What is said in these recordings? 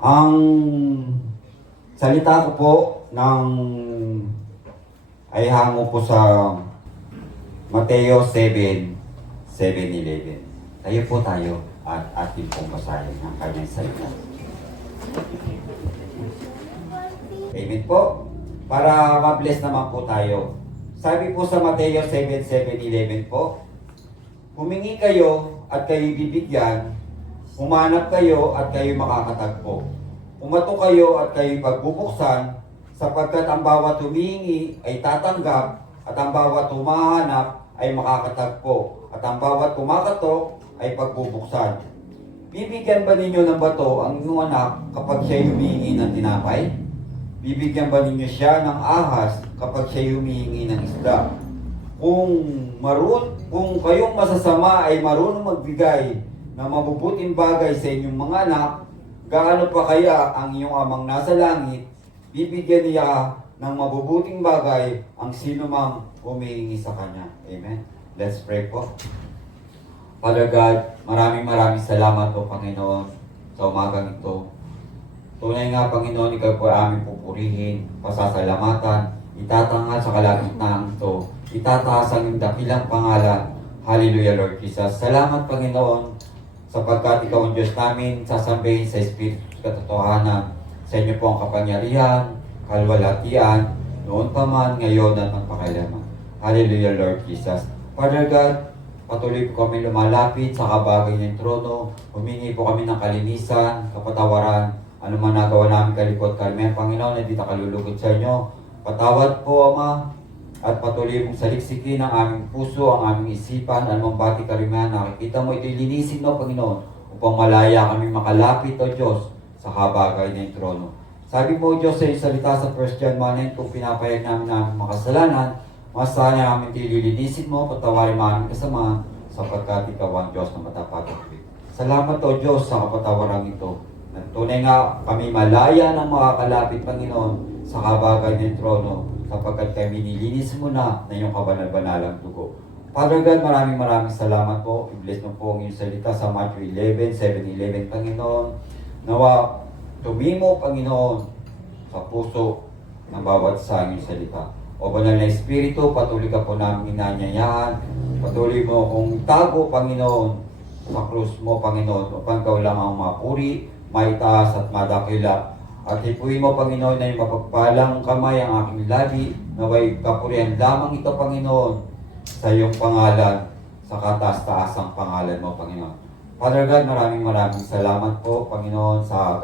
Ang salita ko po ay hango po sa Mateo 7, 7-11. Tayo po tayo at ating pong basahin ang kanyang salita. Amen po. Para ma-bless naman po tayo. Sabi po sa Mateo 7, 7-11 po, humingi kayo at kayo bibigyan, humanap kayo at kayo makakatagpo. Umato kayo at kayo pagbubuksan, sapagkat ang bawat humingi ay tatanggap, at ang bawat humahanap ay makakatagpo, at ang bawat kumakatok ay pagbubuksan. Bibigyan ba ninyo ng bato ang inyong anak kapag siya humingi ng tinapay? Bibigyan ba ninyo siya ng ahas kapag siya humingi ng isda? Kung kayong masasama ay marunong magbigay ng mabubuting bagay sa inyong mga anak, gaano pa kaya ang iyong amang nasa langit, bibigyan niya ng mabubuting bagay ang sino mang humihingi sa kanya. Amen? Let's pray po. Father God, maraming salamat po, Panginoon, sa umagang ito. Tunay nga, Panginoon, ikaw po aming pupurihin, pasasalamatan, itatangal sa kalagitnaan ito, itataas ang iyong dakilang pangalan. Hallelujah, Lord Jesus. Salamat, Panginoon, sapagkat ikaw ang Diyos namin, sasambahin sa Espiritu katotohanan. Sa inyo po ang kapangyarihan, kalwalhatian, noon pa man, ngayon at magpakailanman. Hallelujah, Lord Jesus. Father God, patuloy po kami lumalapit sa kabagay ng trono. Humingi po kami ng kalinisan, kapatawaran, ano man nagawa namin kalikot karamihan, Panginoon, hindi na kalulugod sa inyo. Patawad po, Ama, at patuloy mong saliksikin ang aming puso, ang aming isipan, anumang bati karamihan, nakikita mo ito'y linisin mo, Panginoon, upang malaya kami makalapit, O Diyos, sa habagay ng trono. Sabi mo, Diyos, sa iyong salita sa 1 John 1:9, kung pinapayag namin makasalanan, masaya namin ito'y lilinisin mo, patawarin mo aming kasama, sapagkat ikaw ang Diyos na matapat. Salamat, O Diyos, sa kapatawaran ito. Tunay nga kami malaya ng makakalapit, Panginoon, sa habagay ng trono, sapagkat kami nilinis mo na iyong kabanal-banalang dugo. Father God, maraming salamat po. I-bless mo po ang iyong salita sa Matthew 11, 7-11, Panginoon. Nawa, tumimo, Panginoon, sa puso ng bawat sa iyong salita. O banal na Espiritu, patuloy ka po namin inanyayahan. Patuloy mo kung tago, Panginoon, sa krus mo, Panginoon, upang ikaw lang ang mapuri, maitaas at madakila. At hipuin mo, Panginoon, na yung mapagpalang kamay ang aking labi, naway kapurihan lamang ito, Panginoon, sa iyong pangalan, sa kataas-taasang pangalan mo, Panginoon. Father God, maraming salamat po, Panginoon, sa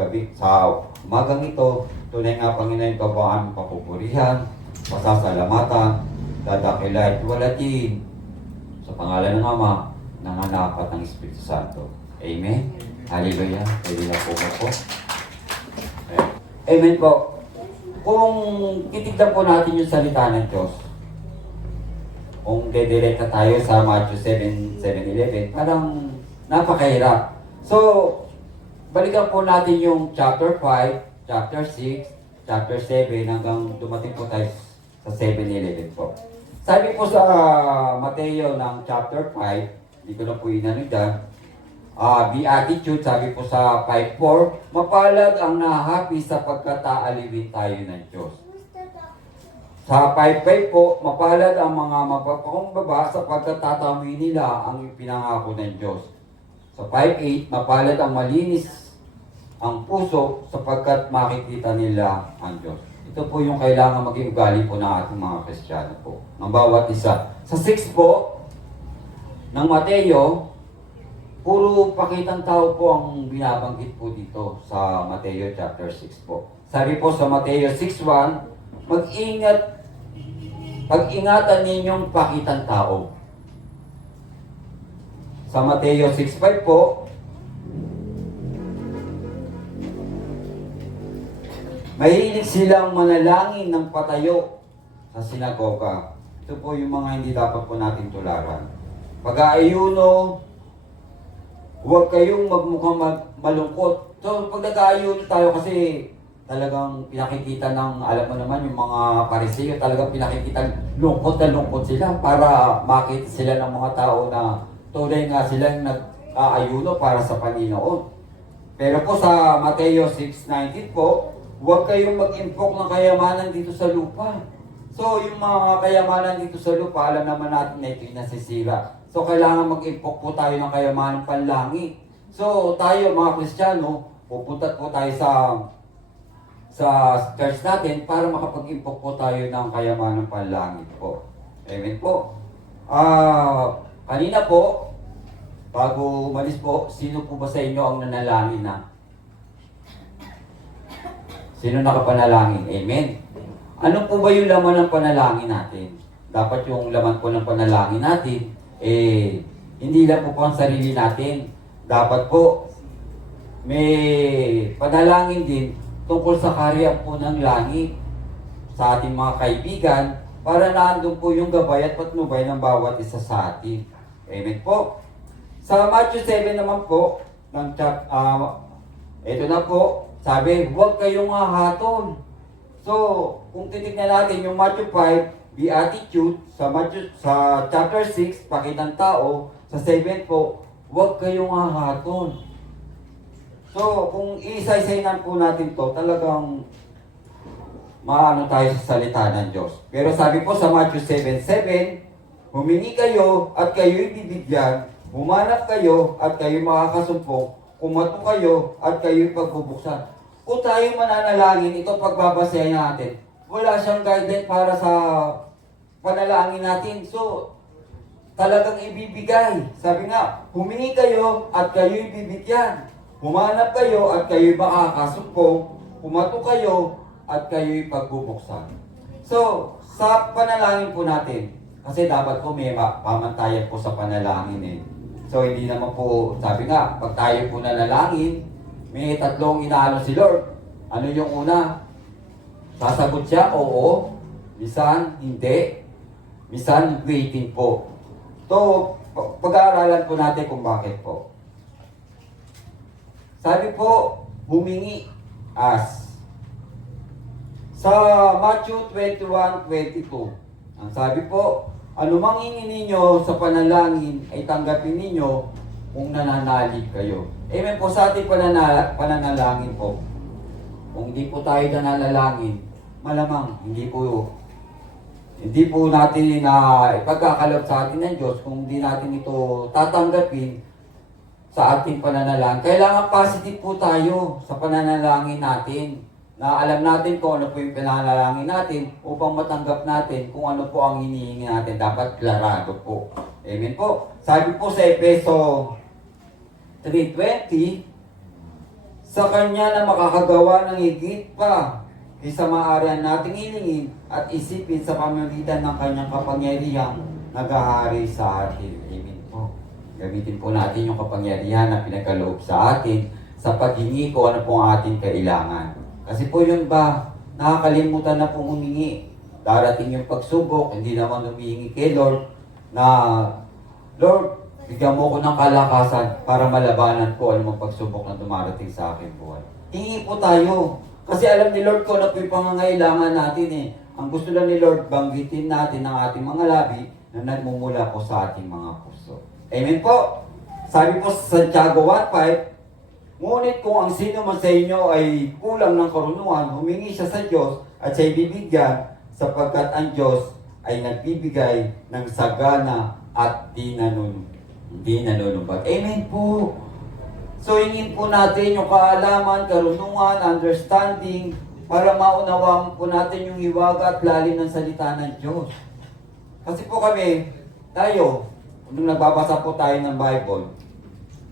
umagang ito. Tunay nga, Panginoon, ito po ang aming papupurihan, pasasalamatan, dadakila at walatin, sa pangalan ng Ama, ng Anak at ng Espiritu Santo. Amen. Hallelujah. Hallelujah po. Amen po. Kung titignan po natin yung salita ng Diyos, kung dedirekta tayo sa Matthew 7, 7-11, parang napakahirap. So, balikan po natin yung chapter 5, chapter 6, chapter 7, hanggang dumating po tayo sa 7-11 po. Sabi po sa Mateo ng chapter 5, hindi ko na po inanong dyan, Beatitude, sabi po sa 5:4, mapalad ang nahahapi sapagkat aaliwin tayo ng Diyos. Sa 5:5 po, mapalad ang mga mapagpakumbaba sapagkat tatamuin nila ang ipinangako ng Diyos. Sa 5:8, mapalad ang malinis ang puso sapagkat makikita nila ang Diyos. Ito po yung kailangan maging ugali po ng ating mga Kristiyano po, ng bawat isa. Sa 6 po, ng Mateo, puro pakitang tao po ang binabanggit po dito sa Mateo chapter 6 po. Sabi po sa Mateo 6:1, pag-ingatan ninyong pakitang tao. Sa Mateo 6:5 po, mahilig silang manalangin ng patayo sa sinagoga. Ito po yung mga hindi dapat po natin tularan. Pag-aayuno, huwag kayong magmukhang malungkot. So, pag nag-aayuno tayo kasi talagang pinakikita ng, alam mo naman, yung mga Pariseo, talagang pinakikita lungkot na lungkot sila para makita sila ng mga tao na tunay nga silang nag-aayuno para sa Panginoon. Pero po sa Mateo 6:19 po, huwag kayong mag-impok ng kayamanan dito sa lupa. So, yung mga kayamanan dito sa lupa, alam naman natin na ito'y nasisira. So, kailangan mag-impok po tayo ng kayamanan panlangit. So, tayo mga Kristiyano, pupunta po tayo sa church natin para makapag-impok po tayo ng kayamanan panlangit po. Amen po. Kanina po, bago umalis po, sino po ba sa inyo ang nanalangin na? Sino nakapanalangin? Amen. Ano po ba yung laman ng panalangin natin? Dapat yung laman po ng panalangin natin, hindi lang po ang sarili natin. Dapat po, may panalangin din tungkol sa karya po ng langit sa ating mga kaibigan para naandun po yung gabay at patnubay ng bawat isa sa atin. Amen po. Sa Matthew 7 naman po, ito na po, sabi, huwag kayong hahaton. So, kung titignan natin yung Matthew 5, Beatitude, sa chapter 6, pakitang tao, sa 7 po, huwag kayong hahaton. So, kung isa-isainan po natin to, talagang maano tayo sa salita ng Diyos. Pero sabi po sa Matthew 7:7, humingi kayo at kayo'y bibigyan, humanap kayo at kayo'y makakasumpok, kumato kayo at kayo'y pagbubuksan. Kung tayo mananalangin, ito pagbabasehan natin, wala siyang guideline para sa panalangin natin. So, talagang ibibigay. Sabi nga, humingi kayo at kayo'y bibigyan. Humanap kayo at kayo'y makakasumpong, kumato kayo at kayo'y pagbubuksan. So, sa panalangin po natin, kasi dapat po may pamantayan po sa panalangin eh. So, hindi naman po, sabi nga, pag tayo po nanalangin, may tatlong inaano si Lord. Ano yung una? Sasagot siya, oo. Minsan, hindi. Minsan, waiting po. So, pag-aaralan po natin kung bakit po. Sabi po, humingi, ask. Sa Matthew 21:22, ang sabi po, anumang hingin ninyo sa panalangin ay tanggapin ninyo kung nananalig kayo. Amen po sa ating pananalangin po. Kung hindi po tayo nananalangin, malamang hindi po natin ipagkakaloob sa atin ng Diyos kung hindi natin ito tatanggapin sa ating pananalangin. Kailangan positive po tayo sa pananalangin natin. Na alam natin kung ano po yung pinanalangin natin upang matanggap natin kung ano po ang hinihingi natin. Dapat klarado po. Amen po. Sabi po sa Efeso 3:20, sa Kanya na makakagawa ng higit pa kaysa maaari nating hilingin at isipin sa pamamagitan ng Kanyang kapangyarihang naghahari sa atin. Amen po. Gamitin po natin yung kapangyarihan na pinagkaloob sa atin sa paghingi kung ano po ang ating kailangan. Kasi po yun ba, nakakalimutan na pong humingi. Darating yung pagsubok, hindi naman humihingi kay Lord na, Lord, bigyan mo ko ng kalakasan para malabanan ko anumang pagsubok na dumarating sa aking buhay. Hingi po tayo. Kasi alam ni Lord ko na po yung pangangailangan natin eh. Ang gusto lang ni Lord, banggitin natin ang ating mga labi na nagmumula po sa ating mga puso. Amen po. Sabi po sa Santiago 1:5, ngunit kung ang sino man sa inyo ay kulang ng karunungan, humingi siya sa Diyos at siya'y bibigyan sapagkat ang Diyos ay nagbibigay ng sagana at di nanunubag. Amen po. So, hingin po natin yung kaalaman, karunungan, understanding para maunawaan po natin yung hiwaga at lalim ng salita ng Diyos. Kasi po tayo, nung nagbabasa po tayo ng Bible,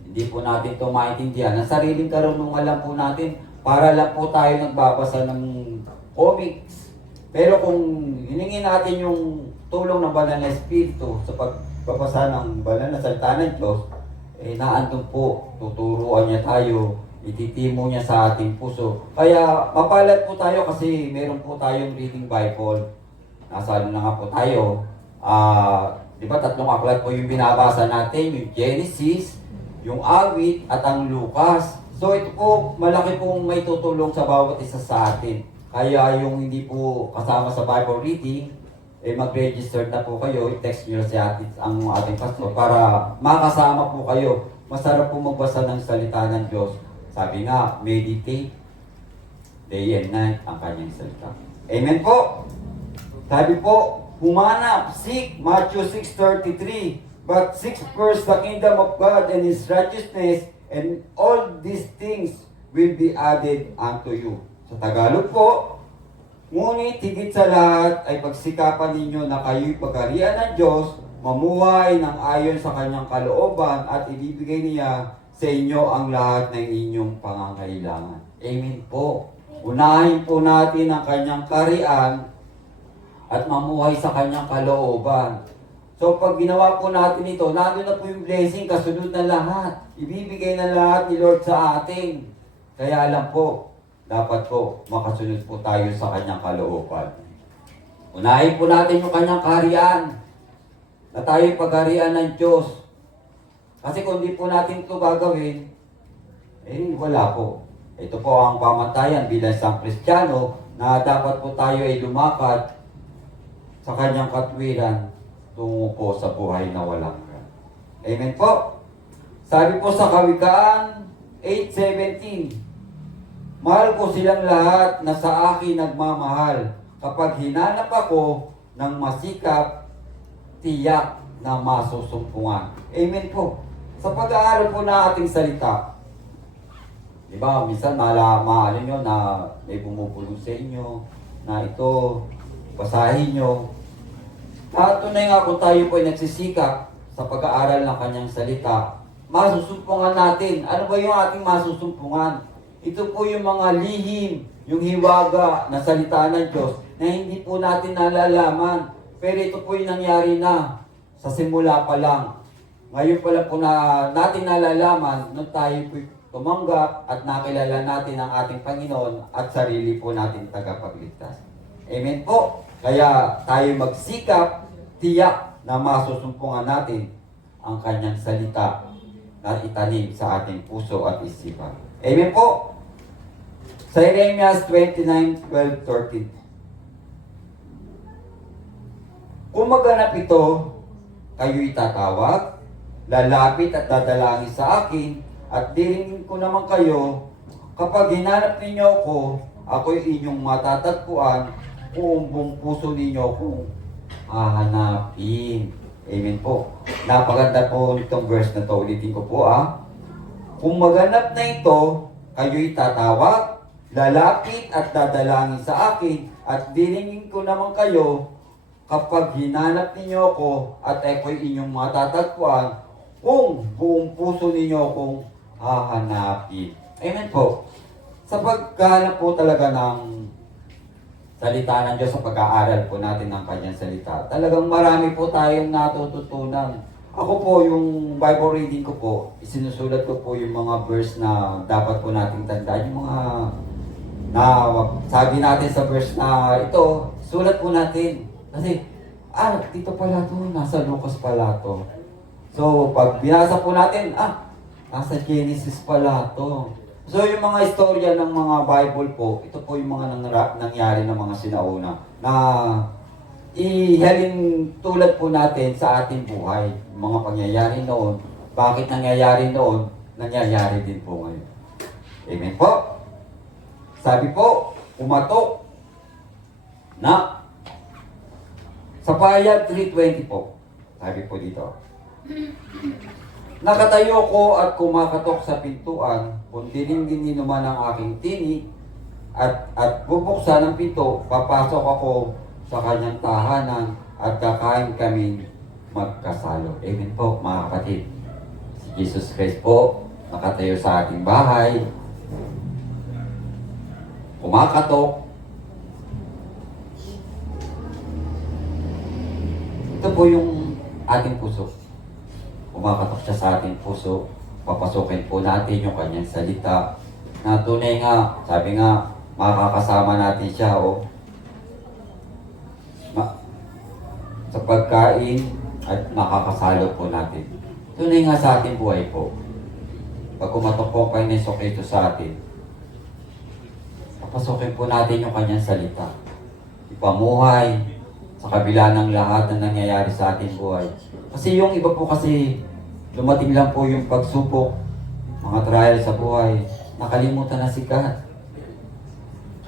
hindi po natin ito maintindihan. Ang sariling karunungan lang po natin, para lang po tayo nagbabasa ng comics. Pero kung hiningin natin yung tulong ng Banal na Espiritu sa pagbabasa ng Banal na Salita ng Diyos, naandun po, tuturuan niya tayo, ititimo niya sa ating puso. Kaya mapalad po tayo kasi meron po tayong reading Bible. Nasa ano na nga po tayo. Di ba 3 aklat po yung binabasa natin, yung Genesis, yung Awit at ang Lucas. So ito po, malaki pong may tutulong sa bawat isa sa atin. Kaya yung hindi po kasama sa Bible reading, mag-register na po kayo, i-text nyo si ang ating pastor para makasama po kayo. Masarap po magbasa ng salita ng Diyos Sabi nga, meditate day and night ang kanyang salita. Amen po. Sabi po, humanap, seek, Matthew 6:33. But seek first the kingdom of God and His righteousness, and all these things will be added unto you. Sa Tagalog po, ngunit higit sa lahat ay pagsikapan ninyo na kayo'y pagkarian ng Diyos, mamuhay ng ayon sa kanyang kalooban at ibibigay niya sa inyo ang lahat ng inyong pangangailangan. Amen po. Unahin po natin ang kanyang karian at mamuhay sa kanyang kalooban. So pag ginawa po natin ito, nandun na po yung blessing, kasunod na lahat. Ibibigay na lahat ni Lord sa atin. Kaya alam po, dapat po makasunod po tayo sa kanyang kalooban. Unahin po natin yung kanyang kaharian, na tayo'y pagharian ng Diyos. Kasi kung di po natin ito gagawin, wala po. Ito po ang pamantayan bilang isang Kristiyano na dapat po tayo ay lumakad sa kanyang katwiran tungo po sa buhay na walang hanggan. Amen po. Sabi po sa Kawikaan 8:17, mahal ko silang lahat na sa akin nagmamahal. Kapag hinanap ako ng masikap, tiyak na masusumpungan. Amen po. Sa pag-aaral po na ating salita, di ba, minsan maano nyo na may bumubulong sa inyo, na ito, basahin nyo. At tunay nga kung tayo po ay nagsisikap sa pag-aaral ng kanyang salita, masusumpungan natin. Ano ba yung ating masusumpungan? Ito po yung mga lihim, yung hiwaga na salita ng Diyos na hindi po natin nalalaman. Pero ito po yung nangyari na sa simula pa lang. Ngayon pa lang po na natin nalalaman nung tayo po tumanggap at nakilala natin ang ating Panginoon at sarili po natin tagapagligtas. Amen po. Kaya tayo magsikap, tiyak na masusumpungan natin ang kanyang salita na itanim sa ating puso at isipan. Amen po. Sa Jeremias 29:12-13. Kung maganap ito, kayo'y tatawag, lalapit at dadalangin sa akin, at diringin ko naman kayo. Kapag hinanap ninyo ako'y inyong matatagpuan, kung buong puso ninyo kung hahanapin. Amen po. Napaganda po itong verse na to. Ulitin ko po Kung maganap na ito, kayo'y tatawag, lalapit at dadalangin sa akin, at diringin ko naman kayo kapag hinanap ninyo at ako'y inyong matatagpuan, kung buong puso ninyo kung hahanapin. Amen po. Sa pagkahanap po talaga ng salita ng Diyos, sa pag-aaral po natin ng kanyang salita, talagang marami po tayong natututunan. Ako po, yung Bible reading ko po, isinusulat ko po yung mga verse na dapat po nating tandaan. Yung mga na sabi natin sa verse na ito, sulat po natin. Kasi, dito pala to, nasa Lucas pala to. So, pag binasa po natin, nasa Genesis pala to. So, yung mga istorya ng mga Bible po, ito po yung mga nangyari ng mga sinauna na ihalin tulad po natin sa ating buhay. Yung mga pangyayari noon, bakit nangyayari noon, nangyayari din po ngayon. Amen po. Sabi po, umatok na sa payag 3:20 po. Sabi po dito, nakatayo ko at kumakatok sa pintuan, kung dinindinin naman ang aking tinig, at bubuksan ang pinto, papasok ako sa kanyang tahanan, at kakain kami magkasalo. Amen po, mga kapatid. Si Jesus Christ po, nakatayo sa ating bahay, kumakatok. Ito po yung ating puso. Kumakatok siya sa ating puso, papasukin po natin yung kanyang salita na tunay nga, sabi nga, makakasama natin siya sa pagkain at makakasalo po natin. Tunay nga sa ating buhay po. Pag kumatok po kayo ng Jesucristo sa atin, papasukin po natin yung kanyang salita. Ipamuhay sa kabila ng lahat na nangyayari sa ating buhay. Kasi yung iba po kasi, dumating lang po yung pagsubok, mga trial sa buhay, nakalimutan na si God.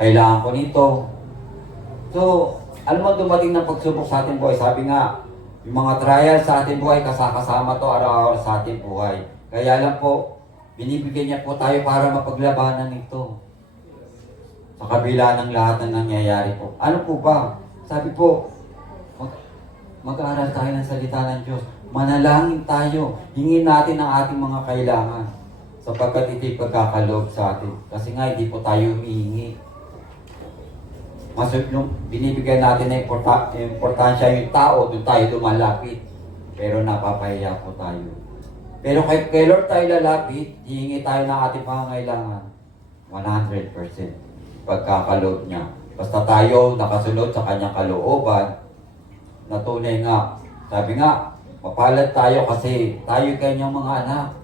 Kailangan ko nito. So, alam mo dumating ng pagsubok sa ating buhay, sabi nga, yung mga trial sa ating buhay, kasama to araw-araw sa ating buhay. Kaya lang po, binibigyan niya po tayo para mapaglabanan ito. Sa kabila ng lahat na nangyayari po. Ano po ba? Sabi po, mag-aaral tayo ng salita ng Diyos. Manalangin tayo. Hingin natin ang ating mga kailangan. Sapagkat ito'y pagkakaloob sa atin. Kasi nga, hindi po tayo humihingi. Binibigyan natin ng importansya yung tao, doon tayo lumalapit. Pero napapahiya po tayo. Pero kay Lord tayo lalapit, hihingi tayo ng ating pangangailangan. 100% pagkakaloob niya. Basta tayo nakasunod sa kanyang kalooban, na tunay nga. Sabi nga, mapalad tayo kasi tayo kanyang mga anak.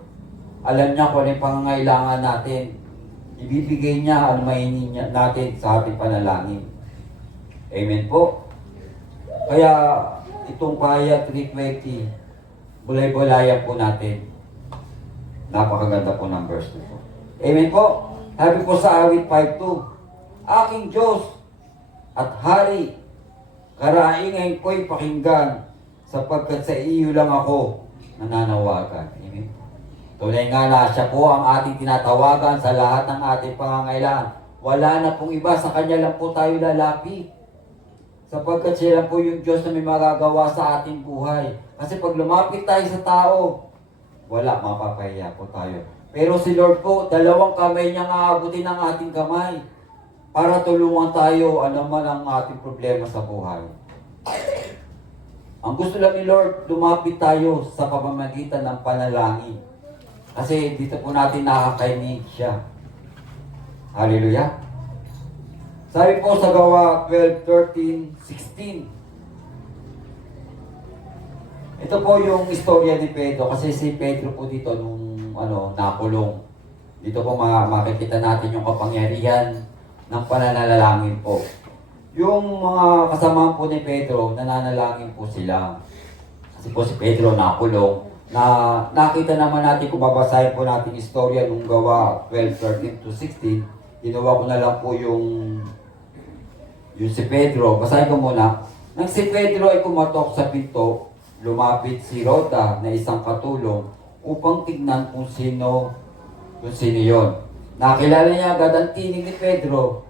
Alam niya kung ano yung pangangailangan natin. Ibibigay niya ang mahinin natin sa ating panalangin. Amen po. Kaya itong Pahayag 3:20, bulay-bulayan po natin. Napakaganda po ng verse nito. Amen po. Sabi po sa awit 5:2, aking Diyos at Hari, karaingay ko'y pakinggan, sapagkat sa iyo lang ako nananawagan. Amen. Tunay nga na siya po ang ating tinatawagan sa lahat ng ating pangangailangan. Wala na pong iba, sa Kanya lang po tayo lalapit. Sapagkat siya lang po yung Diyos na may magagawa sa ating buhay. Kasi pag lumapit tayo sa tao, wala, mapapahiya po tayo. Pero si Lord po, dalawang kamay niya aabutin ang ating kamay para tulungan tayo ano man ang ating problema sa buhay. Ang gusto lang ni Lord, lumapit tayo sa pamamagitan ng panalangin. Kasi dito po natin nakakainig siya. Hallelujah. Sabi po sa Gawa 12:13-16. Ito po yung istorya ni Pedro. Kasi si Pedro po dito nung nakulong. Dito po makikita natin yung kapangyarihan ng pananalangin po. Yung mga kasama po ni Pedro, nananalangin po sila. Kasi po si Pedro nakulong. Nakita naman natin kung babasahin po natin istorya nung Gawa 12:13-16. Ginawa ko na lang po yung si Pedro. Basahin ko muna. Nang si Pedro ay kumatok sa pinto, lumapit si Rhoda na isang katulong upang tignan kung sino yon. Nakilala niya agad ang tinig ni Pedro.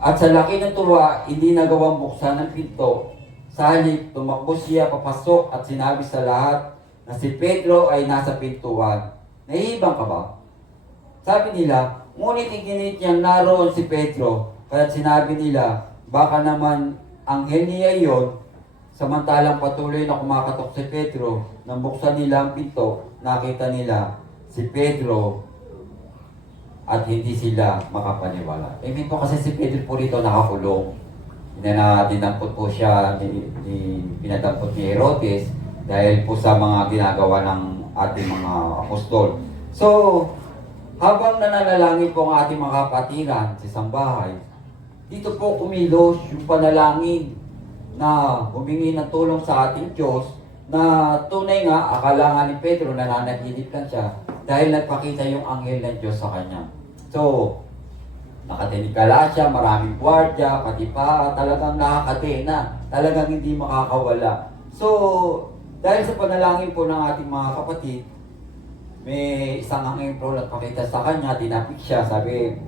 At sa laki ng tuwa, hindi nagawang buksan ang pinto. Sa halip, tumakbo siya papasok at sinabi sa lahat na si Pedro ay nasa pintuan. Nahihibang ka ba? Sabi nila, ngunit iginit niyang naroon si Pedro. Kaya sinabi nila, baka naman anghel niya yon. Samantalang patuloy na kumakatok si Pedro, nang buksan nila ang pinto, nakita nila si Pedro at hindi sila makapaniwala. Amen po, kasi si Pedro po rito nakakulong. Dinampot po siya, pinadampot ni Herodes dahil po sa mga ginagawa ng ating mga apostol. So, habang nananalangin po ang ating mga kapatiran sa isang bahay, dito po kumilos yung panalangin na humingi ng tulong sa ating Diyos na tunay nga, akala nga ni Pedro nananaginip lang siya dahil nagpakita yung anghel ng Diyos sa kanya. So, nakatinikala siya, maraming gwardiya, pati pa, talagang nakakatena, talagang hindi makakawala. So, dahil sa panalangin po ng ating mga kapatid, may isang anghel po nagpakita sa kanya, tinapik siya, sabi,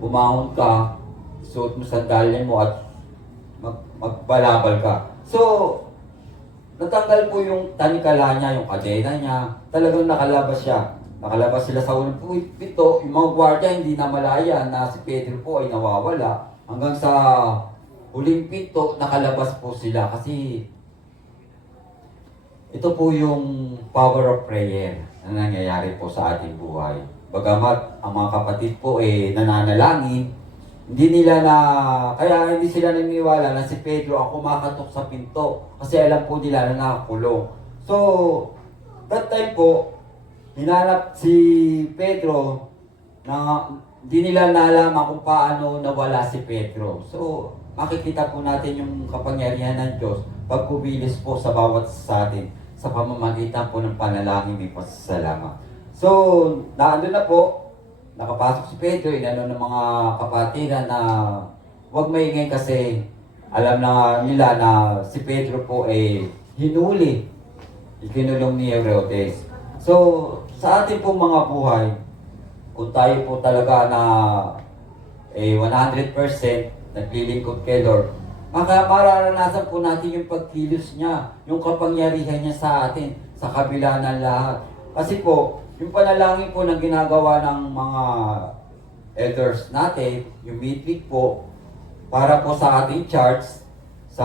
bumangon ka, suot mo sandalyan mo at magbalabal ka. So, natanggal po yung tanikala niya, yung kadena niya, talagang nakalabas siya. Nakalabas sila sa unang pinto, yung mga gwardiya hindi na malaya na si Pedro po ay nawawala. Hanggang sa huling pinto, nakalabas po sila kasi ito po yung power of prayer na nangyayari po sa ating buhay. Bagamat ang mga kapatid po nananalangin, kaya hindi sila naniniwala na si Pedro ang kumakatok sa pinto kasi alam po nila na nakakulong. So, that time po, hinanap si Pedro na hindi nila nalaman kung paano nawala si Pedro. So, makikita po natin yung kapangyarihan ng Diyos pag kumilos po sa bawat sa atin sa pamamagitan po ng panalangin may pasasalamat. So, naano na po, nakapasok si Pedro, inano ng mga kapatiran na huwag maingay kasi alam na nila na si Pedro po ay hinuli, ikinulong ni Herodes. So, sa ating pong mga buhay, kung tayo po talaga na 100% naglilingkod kay Lord, mararanasan po natin yung pagkilos niya, yung kapangyarihan niya sa atin, sa kabila ng lahat. Kasi po, yung panalangin po na ginagawa ng mga elders natin, yung midweek po, para po sa ating church, sa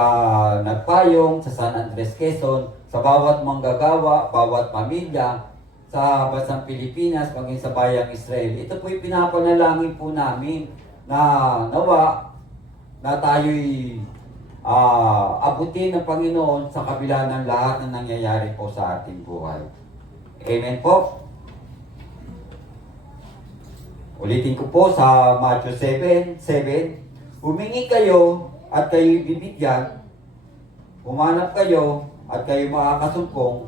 Nagpayong, sa San Andres, Quezon, sa bawat manggagawa, bawat pamilya, sa bansang Pilipinas, maging sa bayang Israel. Ito po yung pinapanalangin po namin na nawa na tayo'y abutin ng Panginoon sa kabila ng lahat na nangyayari po sa ating buhay. Amen po. Ulitin ko po sa Matthew 7:7, humingi kayo at kayo'y bibigyan, humanap kayo at kayo makakasumpong,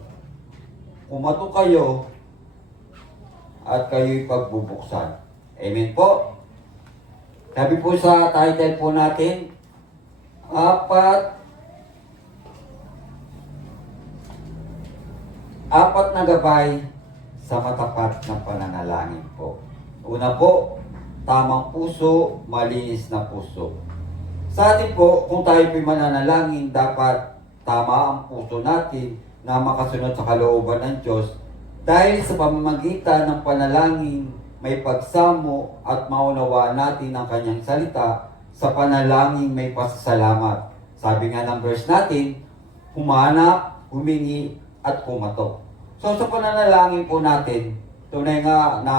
kumato kayo at kayo'y pagbubuksan. Amen po. Sabi po sa title po natin, apat na gabay sa matapat na pananalangin po. Una po, tamang puso, malinis na puso. Sa atin po, kung tayo po'y mananalangin, dapat tama ang puso natin na makasunod sa kalooban ng Diyos dahil sa pamamagitan ng panalangin, may pagsamo at maunawaan natin ang kanyang salita. Sa panalangin may pasasalamat. Sabi nga ng verse natin, humanap, humingi, at kumatok. So sa pananalangin po natin, tunay nga na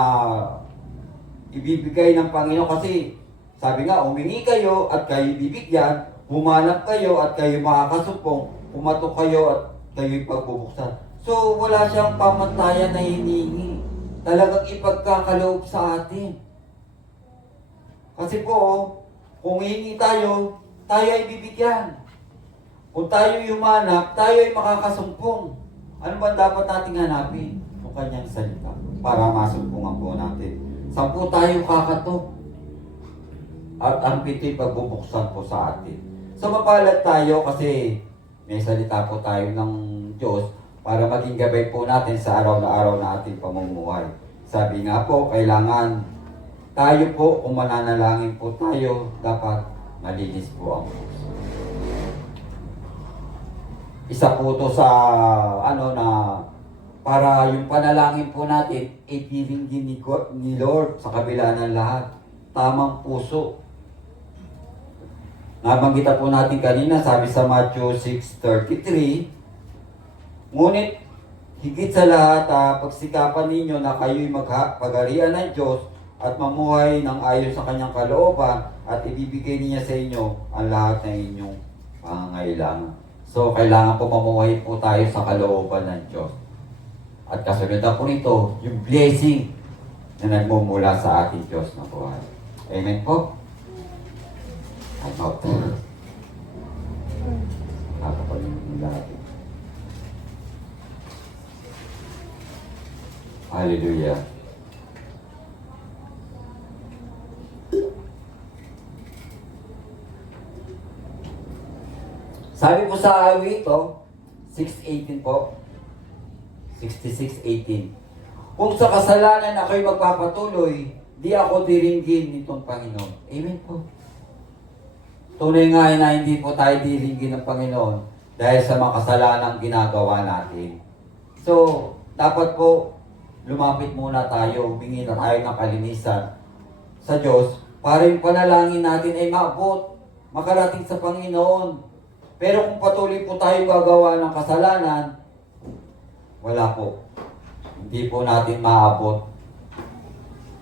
ibibigay ng Panginoon kasi sabi nga, humingi kayo at kayo bibigyan, humanap kayo at kayo makakasumpong, kumatok kayo at kayo'y pagbubuksan. So wala siyang pamantayan na hinihingi. Talagang ipagkakaloob sa atin. Kasi po, kung hihingi tayo, tayo ay bibigyan. Kung tayo humanap, tayo ay makakasumpong. Ano ba dapat nating hanapin? Yung kanyang salita para masumpungan po natin. Saan po tayo kakatok? At ang pito'y pagbubuksan po sa atin. So mapalad tayo kasi may salita po tayo ng Diyos para maging gabay po natin sa araw na araw na ating pamumuhay. Sabi nga po, kailangan tayo po, kung mananalangin po tayo, dapat malinis po ang puso. Isa po to sa na para yung panalangin po natin ay tiringgin ni Lord sa kabila ng lahat. Tamang puso. Nabanggita po natin kanina, sabi sa Matthew 6:33, ngunit higit sa lahat, pagsikapan ninyo na kayo'y magharian ng Diyos at mamuhay ng ayon sa kanyang kalooban at ibibigay niya sa inyo ang lahat ng inyong pangangailangan. So, kailangan po mamuhay po tayo sa kalooban ng Diyos. At kasunod na po nito, yung blessing na nagmumula sa ating Diyos na buhay. Amen po? I'm out. Nakapagin lahat. Hallelujah. Sabi po sa awit ito, 6:18 po, 66:18. Kung sa kasalanan ako'y magpapatuloy, di ako diringgin nitong Panginoon. Amen po. Tunay nga na hindi po tayo diringgin ng Panginoon dahil sa mga kasalanang ginagawa natin. So, dapat po lumapit muna tayo, humingi na tayo ng kalinisan sa Diyos para yung panalangin natin ay maabot, makarating sa Panginoon. Pero kung patuloy po tayo gagawa ng kasalanan, wala po. Hindi po natin maabot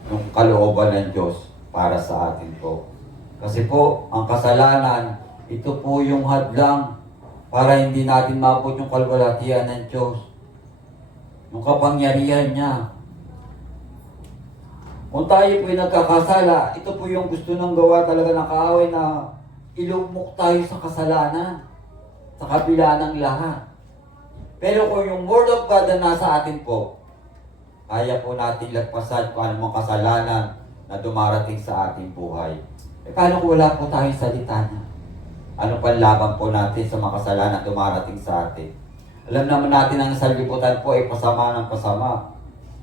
yung kalooban ng Diyos para sa atin po. Kasi po, ang kasalanan, ito po yung hadlang para hindi natin maabot yung kalwalhatian ng Diyos. Yung kapangyarihan niya. Kung tayo po'y nagkakasala, ito po yung gusto ng gawa talaga ng kaaway na ilugmok tayo sa kasalanan, sa kabila ng lahat. Pero kung yung Word of God na nasa atin po, kaya po natin lagpasan kung anumang kasalanan na dumarating sa ating buhay. Paano kung wala po tayong salita niya? Ano panlaban po natin sa mga kasalanan na dumarating sa atin? Alam naman natin ang sanlibutan po ay pasama ng pasama.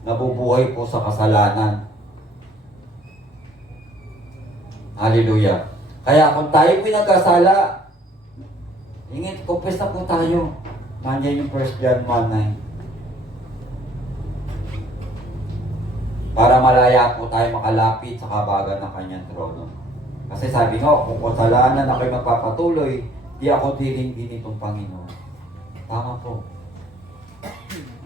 Nabubuhay po sa kasalanan. Hallelujah. Kaya kung tayo pinagkasala, ingit, confess na po tayo. Nandiyan yung 1 John 1:9. Para malaya po tayo makalapit sa kabagan ng kanyang trono. Kasi sabi nga, kung kasalanan ako'y magpapatuloy, di ako diringgin itong Panginoon. Tama po.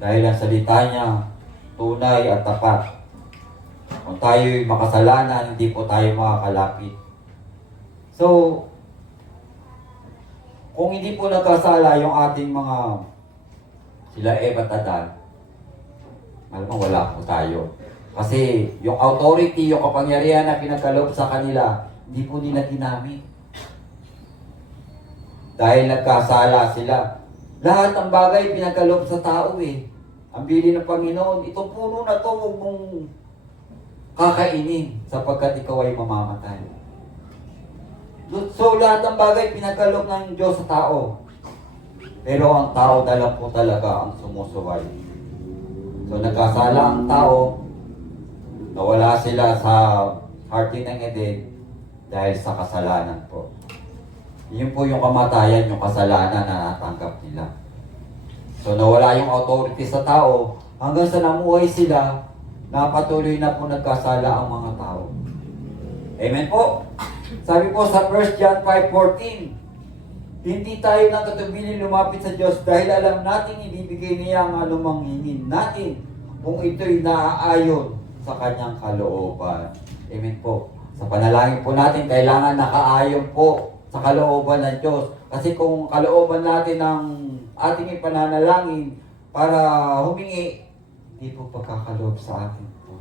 Dahil ang salita niya, tunay at tapat. Kung tayo'y makasalanan, hindi po tayo makakalapit. So, kung hindi po nagkasala yung ating mga sila Eva at Adan, malamang wala po tayo. Kasi yung authority, yung kapangyarihan na pinagkaloob sa kanila, hindi po nila ginamit. Dahil nagkasala sila. Lahat ng bagay pinagkaloob sa tao eh. Ang bili ng Panginoon, itong puno na to, huwag mong kakainin sapagkat ikaw ay mamamatay. So lahat ng bagay pinagkaloob ng Diyos sa tao. Pero ang tao na lang po talaga ang sumusuway. So nagkasala ang tao, nawala sila sa Garden ng Eden dahil sa kasalanan po. Yun po yung kamatayan, yung kasalanan na natanggap nila. So nawala yung authority sa tao hanggang sa namuhay sila, napatuloy na po nagkasala ang mga tao. Amen po. Sabi po sa 1 John 5:14, hindi tayo nang katubilin lumapit sa Diyos dahil alam natin ibibigay niya ang anumang hingin natin kung ito'y naaayon sa kanyang kalooban. Amen po. Sa panalangin po natin, kailangan nakaayon po sa kalooban ng Diyos. Kasi kung kalooban natin ang ating ipananalangin para humingi, hindi po pagkakaloob sa atin po.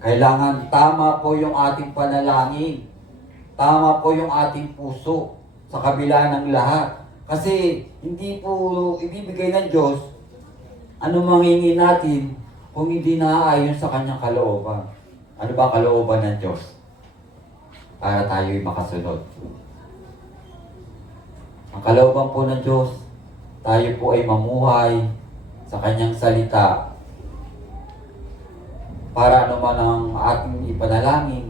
Kailangan tama po yung ating panalangin. Tama po yung ating puso sa kabila ng lahat. Kasi hindi po ibibigay ng Diyos ano manghingi natin kung hindi naaayon sa kanyang kalooban. Ano ba kalooban ng Diyos? Para tayo'y makasunod. Ang kalooban po ng Diyos, tayo po ay mamuhay sa kanyang salita para ano man ang ating ipanalangin,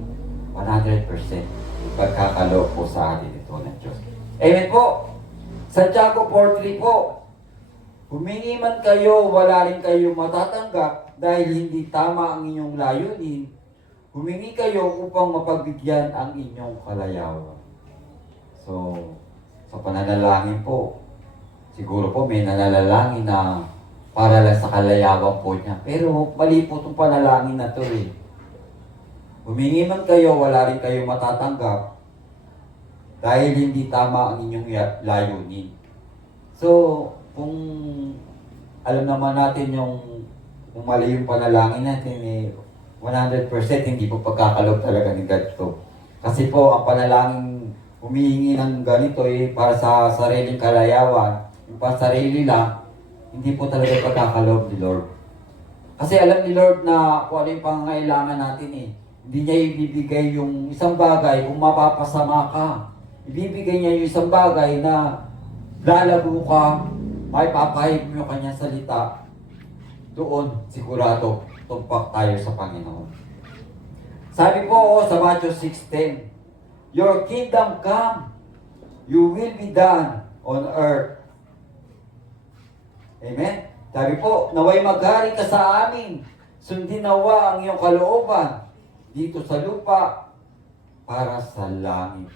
100% ipagkakaloob po sa atin ito ng Diyos. Amen po! Santiago 4:3 po, humingi man kayo, wala rin kayo matatanggap dahil hindi tama ang inyong layunin. Humingi kayo upang mapagbigyan ang inyong kalayawan. So, sa pananalangin po, siguro po may nananalangin na para lang sa kalayawan po niya. Pero mali po itong panalangin na ito eh. Humingi man kayo, wala rin kayo matatanggap dahil hindi tama ang inyong layunin. So, kung alam naman natin kung mali yung panalangin natin eh, 100% hindi po pagkakaloob talaga ni God to. Kasi po, ang panalangin humihingi ng ganito eh, para sa sariling kalayawan, yung para sarili lang, hindi po talaga pagkakaloob ni Lord. Kasi alam ni Lord na kung ano yung pangangailangan natin eh. Hindi niya ibibigay yung isang bagay kung mapapasama ka. Ibibigay niya yung isang bagay na lalago ka, may papahig mo yung kanyang salita. Doon, sigurado, tumpak tayo sa Panginoon. Sabi po sa Matthew 6:10, your kingdom come, you will be done on earth. Amen? Sabi po, naway maghari ka sa amin, sundin nawa ang iyong kalooban dito sa lupa para sa langit.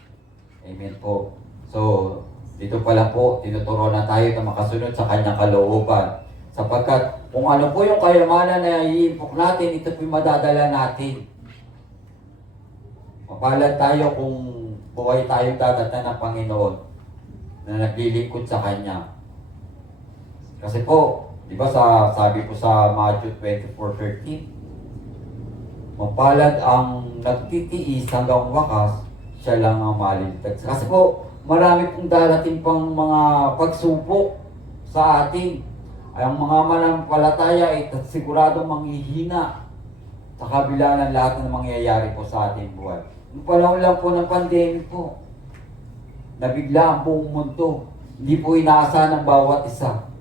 Amen po. So, dito pala po, tinuturo na tayo na makasunod sa kanyang kalooban. Sapagkat kung ano po yung kayamanan na iimpok natin, ito po yung madadala natin. Mapalad tayo kung buhay tayo dadatan ng Panginoon na naglilingkod sa Kanya. Kasi po, di ba sabi ko sa Matthew 24:13, mapalad ang nagtitiis hanggang wakas, siya lang ang maligtas. Kasi po, marami pong darating pang mga pagsubok sa atin. ay ang mga manampalataya ay siguradong manghihina sa kabila ng lahat ng mangyayari po sa ating buhay. Yung panahon lang po ng pandemic po, nabigla ang buong mundo. Hindi po inaasahan ng bawat isa.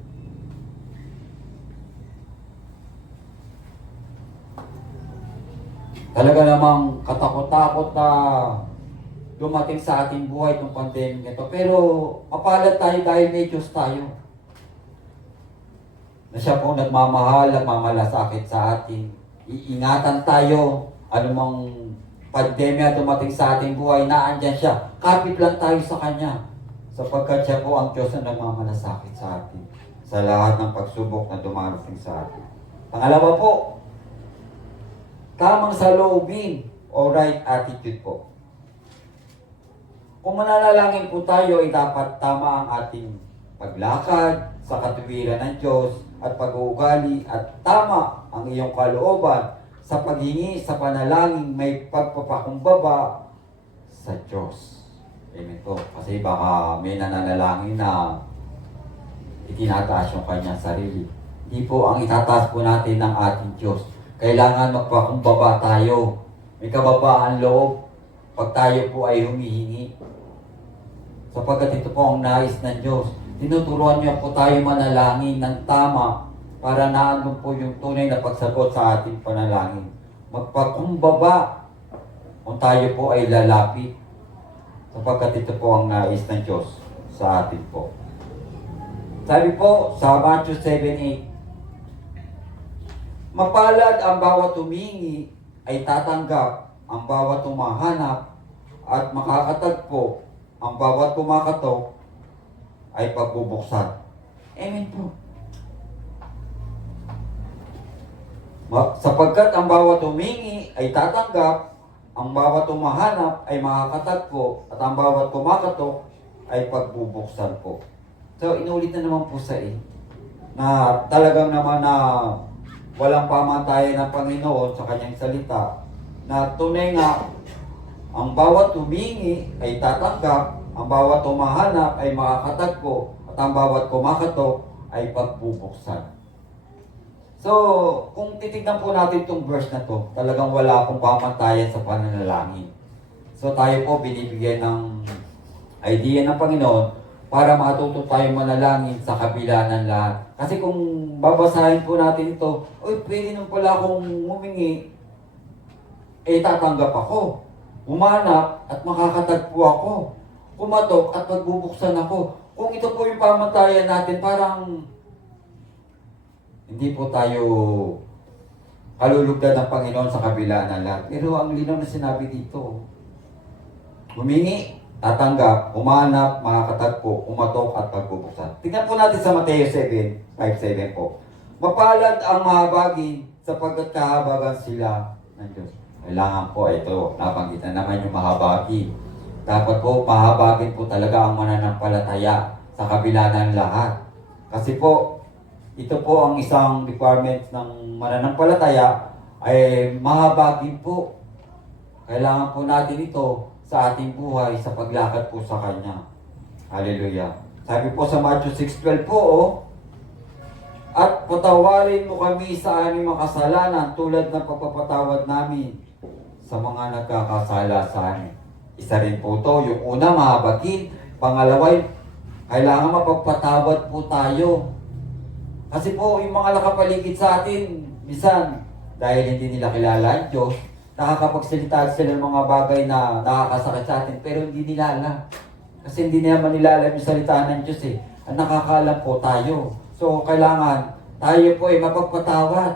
Talaga namang katakot-takot na dumating sa ating buhay itong pandemic nito. Pero mapalad tayo dahil may Diyos tayo. Na siya po nagmamahal, nagmamalasakit sa atin. Iingatan tayo, anumang pandemya dumating sa ating buhay, naandyan siya. Kapit lang tayo sa Kanya. Sapagkat siya po ang Diyos na nagmamalasakit sa atin. Sa lahat ng pagsubok na dumarating sa atin. Pangalawa po, tamang saloobin o right attitude po. Kung mananalangin po tayo, ay dapat tama ang ating paglakad sa katuwiran ng Diyos at pag-uugali at tama ang iyong kalooban sa paghingi sa panalangin may pagpapakumbaba sa Diyos. Amen po. Kasi baka may nananalangin na itinataas yung kanyang sarili. Hindi po ang itataas po natin ng ating Diyos. Kailangan magpakumbaba tayo. May kababaan loob pag tayo po ay humihingi. Sapagkat ito po ang nais ng Diyos. Tinuturuan niyo po tayo manalangin ng tama para naandun po yung tunay na pagsagot sa ating panalangin. Magpakumbaba kung tayo po ay lalapit. Sapagkat ito po ang nais ng Diyos sa atin po. Sabi po sa Matthew 7:8, mapalad ang bawat humingi ay tatanggap, ang bawat humahanap at makakatagpo, ang bawat kumakatok ay pagbubuksan. Amen po. Sapagkat ang bawat humingi ay tatanggap, ang bawat humahanap ay makakatagpo, at ang bawat kumakatok ay pagbubuksan po. So, inulit na naman po sa na talagang naman na walang pamantayan ng Panginoon sa kanyang salita, na tunay nga ang bawat humingi ay tatanggap, ang bawat humahanap ay makakatagpo, at ang bawat kumakatok ay pagbubuksan. So, kung titignan po natin itong verse na to, talagang wala akong pamantayan sa pananalangin. So, tayo po binibigyan ng idea ng Panginoon para matuto tayong manalangin sa kabila ng lahat. Kasi kung babasahin po natin ito, pwede nung pala akong humingi, tatanggap ako. Umanap at makakatagpo ako. Kumatok at pagbubuksan ako. Kung ito po yung pamantayan natin, parang hindi po tayo kalulugdan ng Panginoon sa kabila ng lahat. Pero ang linaw na sinabi dito, humingi, tatanggap, umanap, makakatagpo, kumatok at pagbubuksan. Tingnan po natin sa Mateo 5:7 po. Mapalad ang mahabagin sapagkat kahabagan sila ng Diyos. Kailangan po ito, napanggitan naman yung mahabagi. Dapat po mahabagin po talaga ang mananampalataya sa kabila ng lahat. Kasi po, ito po ang isang requirement ng mananampalataya ay mahabagin po. Kailangan po natin ito sa ating buhay sa paglakad po sa Kanya. Hallelujah. Sabi po sa Matthew 6:12 po, at patawarin mo kami sa aming mga kasalanan tulad ng pagpapatawad namin sa mga nagkakasala sa amin. Isa rin po to, yung una mahabagin, pangalawa, kailangan mapagpatawad po tayo. Kasi po, yung mga nakapaligid sa atin, minsan, dahil hindi nila kilala ang Diyos, nakakapagsalita sila ng mga bagay na nakakasakit sa atin, pero hindi nila alam. Kasi hindi naman nila alam yung salita ng Diyos At nakakaalam po tayo. So, kailangan tayo po ay mapagpatawad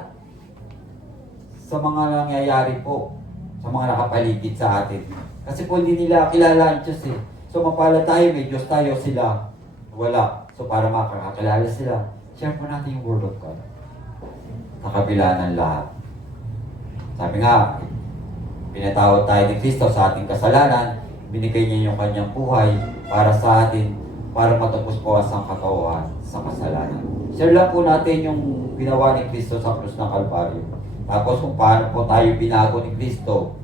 sa mga nangyayari po, sa mga nakapaligid sa atin. Kasi po hindi nila kilala ang Diyos So, mapalad tayo, may Diyos tayo, sila wala. So, para makakakilala sila, share po natin yung Word of God sa kabila ng lahat. Sabi nga, pinatawad tayo ni Kristo sa ating kasalanan, binigay niya yung kanyang buhay para sa atin, para matapos po ang sangkatauhan sa kasalanan. Share lang po natin yung ginawa ni Kristo sa krus ng Kalbaryo. Tapos kung paano po tayo binago ni Kristo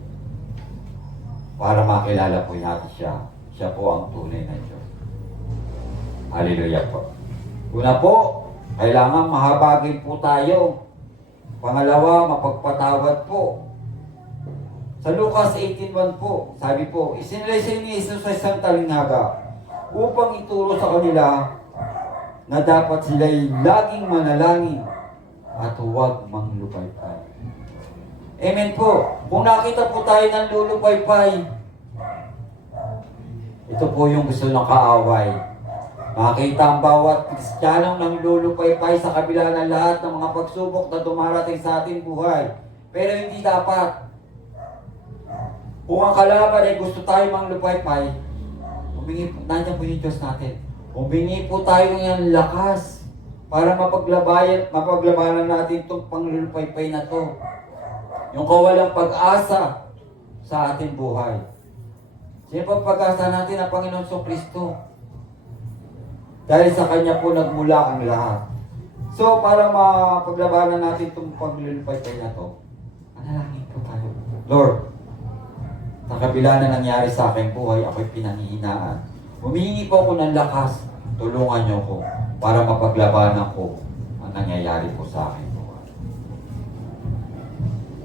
para makilala po natin siya. Siya po ang tunay na Diyos. Hallelujah po. Una po, Kailangan mahabagin po tayo. Pangalawa, mapagpatawad po. Sa Lucas 18:1 po, sabi po, isinalaysay ni Jesus sa isang talinghaga upang ituro sa kanila na dapat sila'y laging manalangin at huwag manglupaypay. Amen po. Kung nakita po tayo ng lulupaypay, ito po yung gusto ng kaaway. Makita ang bawat Kristiyanong nang lulupaypay sa kabila ng lahat ng mga pagsubok na dumarating sa ating buhay. Pero hindi dapat. Kung ang kalaban ay gusto tayo manglupaypay, humingi po, nandiyan po yung Diyos natin. Humingi po tayo ng lakas para mapaglabanan natin itong panglulupaypay na to. Yung kawalang pag-asa sa ating buhay. Sino pa pag-asa natin ang Panginoon Kristo? Dahil sa Kanya po nagmula ang lahat. So, para mapaglabanan natin itong paglulupaypay na to, manalangin po tayo. Lord, sa kabila na nangyari sa aking buhay, ako'y pinanghihinaan. Humihingi po ako ng lakas. Tulungan niyo ko para mapaglabanan ko ang nangyayari po sa aking buhay.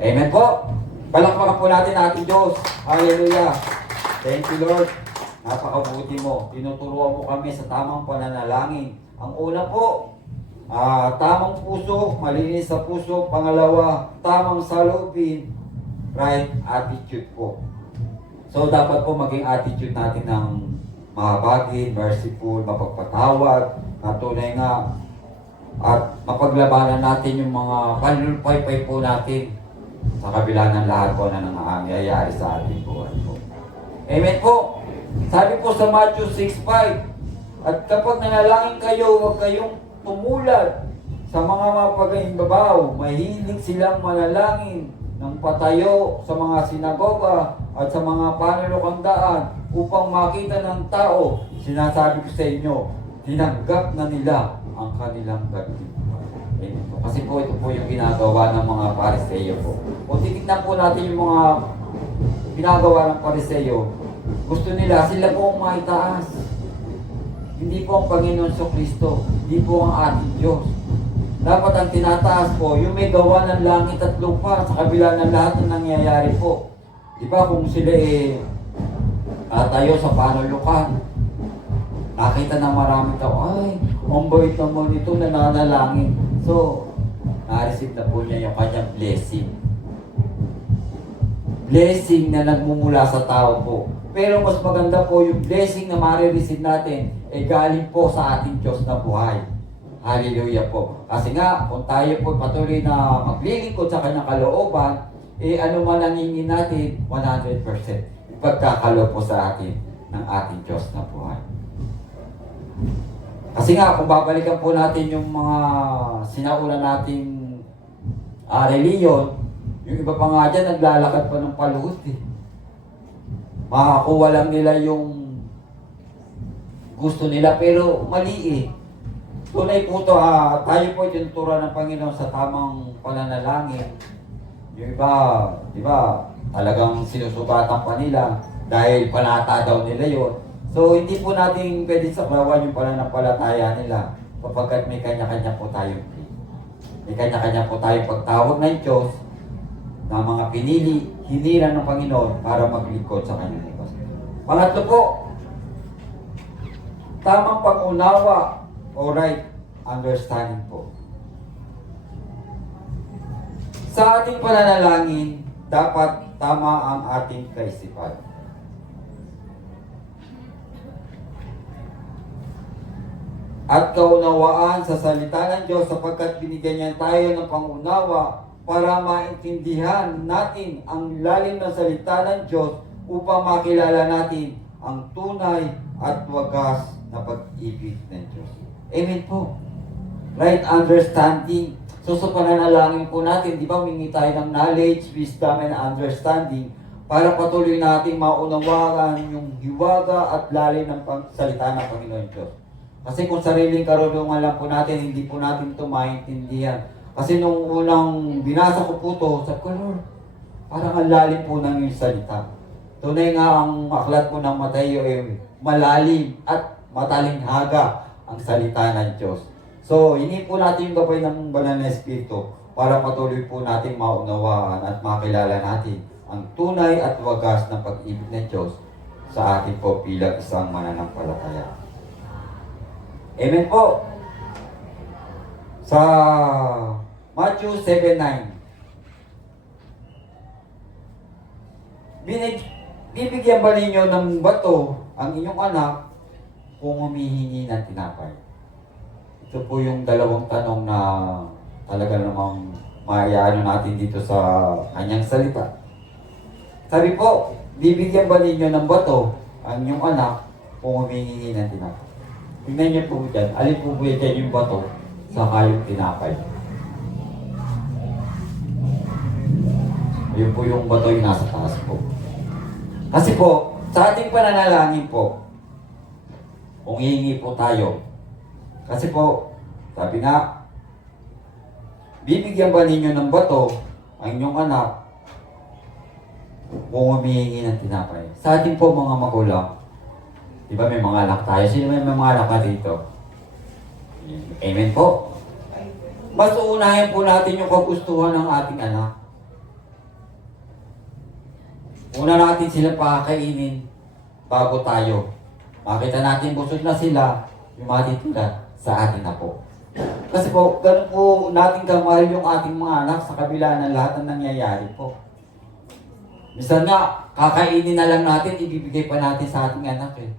Amen po. Palakpakan po natin ating Diyos. Hallelujah. Thank you, Lord. Napakabuti mo. Tinuturuan mo kami sa tamang pananalangin. Ang una po, tamang puso, malinis sa puso. Pangalawa, tamang salubin, right attitude po. So, dapat po maging attitude natin ng mahabagin, merciful, mapagpatawad, na tunay nga, at mapaglabanan natin yung mga panlulupaypay po natin sa kabila ng lahat po na nangyayari sa ating buhay po. Amen po. Sabi po sa Matthew 6:5, at kapag nanalangin kayo, huwag kayong tumulad sa mga mapaghaimbabaw. Mahilig silang manalangin ng patayo sa mga sinagoga at sa mga panulokandaan upang makita ng tao. Sinasabi ko sa inyo, tinanggap na nila ang kanilang gabi. Kasi po ito po yung ginagawa ng mga Pariseyo po. Kung titignan po natin yung mga ginagawa ng Pariseyo, gusto nila sila po ang maitaas. Hindi po ang Panginoon Kristo, hindi po ang ating Diyos. Dapat ang tinataas po, yung may gawa ng langit at lupa sa kabila ng lahat ng nangyayari po. Di ba kung sila tayo sa panulukan, nakita ng maraming tao, ay, ang bait naman ito, nananalangin. So, na-receive na po niya yung kanyang blessing. Blessing na nagmumula sa tao po. Pero mas maganda po yung blessing na marireceive natin ay galing po sa ating Diyos na buhay. Hallelujah po. Kasi nga, kung tayo po patuloy na maglilingkod sa kanyang kalooban, ano man ang hingin natin, 100% ipagkakalo po sa atin ng ating Diyos na buhay. Kasi nga, kung babalikan po natin yung mga sinauna nating reliyon, yung iba pa nga dyan, naglalakad pa ng paluhod eh. Makakuha lang nila yung gusto nila, pero mali eh. Tunay po ito, tayo po tinuturuan ng Panginoon sa tamang pananalangin. Yung iba, di ba, talagang sinusubatan pa nila dahil panata daw nila yon. So, hindi po natin pwede saklawan yung pananampalataya nila kapagkat may kanya-kanya po tayong faith. May kanya-kanya po tayong pagtawag ng Diyos na mga pinili, hinira ng Panginoon para maglingkod sa kanyang ibas. Pangatlo po, tamang pag-unawa o right understanding po. Sa ating pananalangin, dapat tama ang ating kaisipan. At kaunawaan sa salita ng Diyos sapagkat binigyan niya tayo ng pangunawa para maintindihan natin ang lalim ng salita ng Diyos upang makilala natin ang tunay at wagas na pag-ibig ng Diyos. Amen po. Right understanding. So sa pananalangin po natin, di ba, humingi tayo ng knowledge, wisdom, and understanding para patuloy nating maunawaan yung hiwaga at lalim ng salita ng Panginoon Diyos. Kasi kung sariling karunungan lang po natin, hindi po natin ito maintindihan. Kasi nung unang binasa ko po ito, sabi ko, Lord, parang ang lalim po ng yung salita. Tunay nga ang aklat po ng Mateo ay malalim at matalinghaga ang salita ng Diyos. So, hindi po natin yung gabay ng banal na Espiritu para patuloy po natin maunawaan at makilala natin ang tunay at wagas na pag-ibig ng Diyos sa atin po bilang isang mananampalataya. Amen po. Sa Matthew 7:9, bibigyan ba ninyo ng bato ang inyong anak kung humihingi ng tinapay? Ito po yung dalawang tanong na talaga namang maiano natin dito sa kanyang salita. Sabi po, bibigyan ba ninyo ng bato ang inyong anak kung humihingi ng tinapay? Tingnan niyo po dyan, alin po ba dyan yung bato sa kayong tinapay? Yun po yung bato yung nasa taas po. Kasi po, sa ating pananalangin po, kung hihingi po tayo, kasi po, sabi nga, bibigyan ba ninyo ng bato ang inyong anak kung humihingi ng tinapay? Sa ating po mga magulang, di ba may mga anak tayo? Sino may mga anak ka dito? Amen po. Mas uunahin po natin yung kagustuhan ng ating anak. Una natin sila pakakainin bago tayo. Makita natin busog na sila, yung matitula sa atin na po. Kasi po, ganun po natin kamahal yung ating mga anak sa kabila ng lahat ng nangyayari po. Minsan nga, kakainin na lang natin, ibibigay pa natin sa ating anak eh.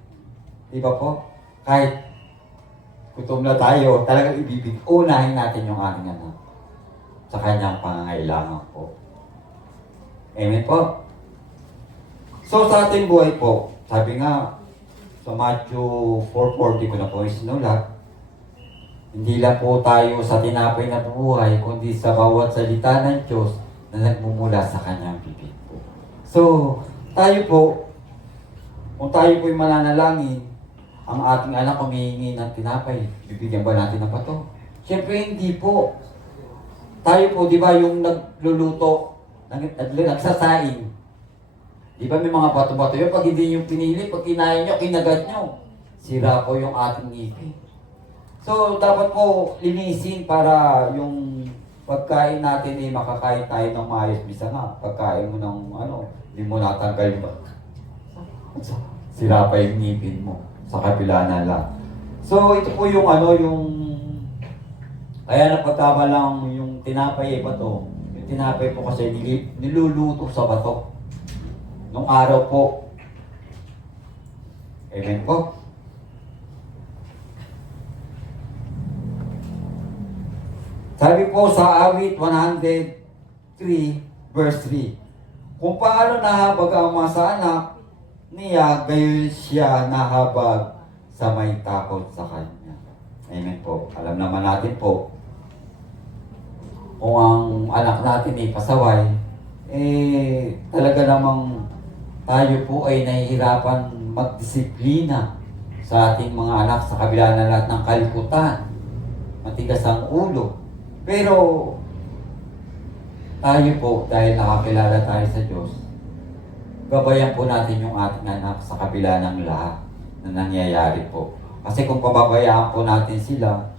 Di ba po? Kahit gutom na tayo, talagang ibibigay. Unahin natin yung ating anak sa kanyang pangangailangan po. Amen po? So sa ating buhay po, sabi nga sa Matthew 4:40 ko na po isinulat, hindi lang po tayo sa tinapay na buhay, kundi sa bawat salita ng Diyos na nagmumula sa kanyang bibig po. So, tayo po, kung tayo po'y mananalangin, ang ating anak humihingi ng tinapay, bibigyan ba natin ng bato? Siyempre hindi po. Tayo po, di ba yung nagluluto, nagsasaing, di ba may mga bato-bato yun? Pag hindi yung pinili, pag kinain nyo, kinagat nyo, sira po yung ating ngipin. So, dapat po linisin para yung pagkain natin ay makakain tayo ng maayos. Bisa nga, pagkain mo ng hindi mo natanggal yung sira pa yung ngipin mo sa kabila na lang. So, ito po yung kaya napagkama lang yung tinapay bato. Yung tinapay po kasi niluluto sa bato. Nung araw po. Amen po. Sabi po sa awit 103 verse 3, kung paano nahabag ang ama sa anak niya, gayon siya nahabag sa may takot sa kanya. Amen po. Alam naman natin po, kung ang anak natin ay pasaway, talaga namang tayo po ay nahihirapan magdisiplina sa ating mga anak sa kabila ng lahat ng kalikutan. Matigas ang ulo. Pero tayo po, dahil nakakilala tayo sa Diyos, gabayan po natin yung ating anak sa kabila ng lahat na nangyayari po. Kasi kung pababayaan po natin sila,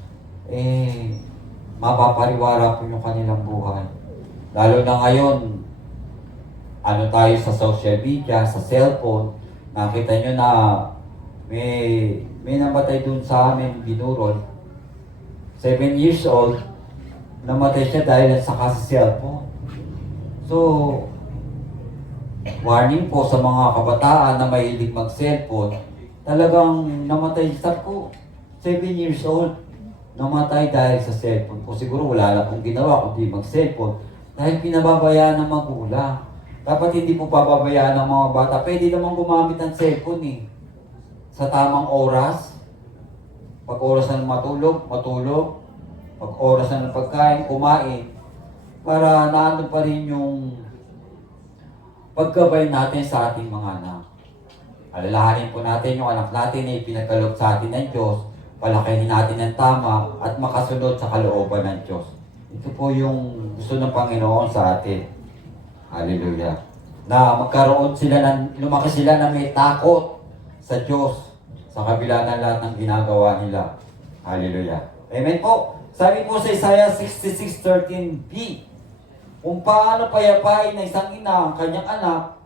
mapapariwara po yung kanilang buhay. Lalo na ngayon, tayo sa social media, sa cellphone, nakita nyo na may namatay dun sa amin, binurol. 7 years old, namatay siya dahil sa cellphone. So, warning po sa mga kabataan na mahilig mag-cellphone, talagang namatay sa po. 7 years old, namatay dahil sa cellphone po. Siguro wala lang pong ginawa kundi mag-cellphone dahil pinababayaan ng magulang. Dapat hindi po pababayaan ng mga bata. Pwede naman gumamit ng cellphone sa tamang oras. Pag oras na matulog. Pag oras na ng pagkain, kumain. Para naandun pa rin yung paggabay natin sa ating mga anak. Alalahanin po natin yung anak natin na ipinagkaloob sa atin ng Diyos. Palakihin natin ng tama at makasunod sa kalooban ng Diyos. Ito po yung gusto ng Panginoon sa atin. Hallelujah. Na lumaki sila na may takot sa Diyos sa kabila ng lahat ng ginagawa nila. Hallelujah. Amen po. Sabi po sa Isaiah 66:13b, kung paano payapain ng isang ina ang kanyang anak,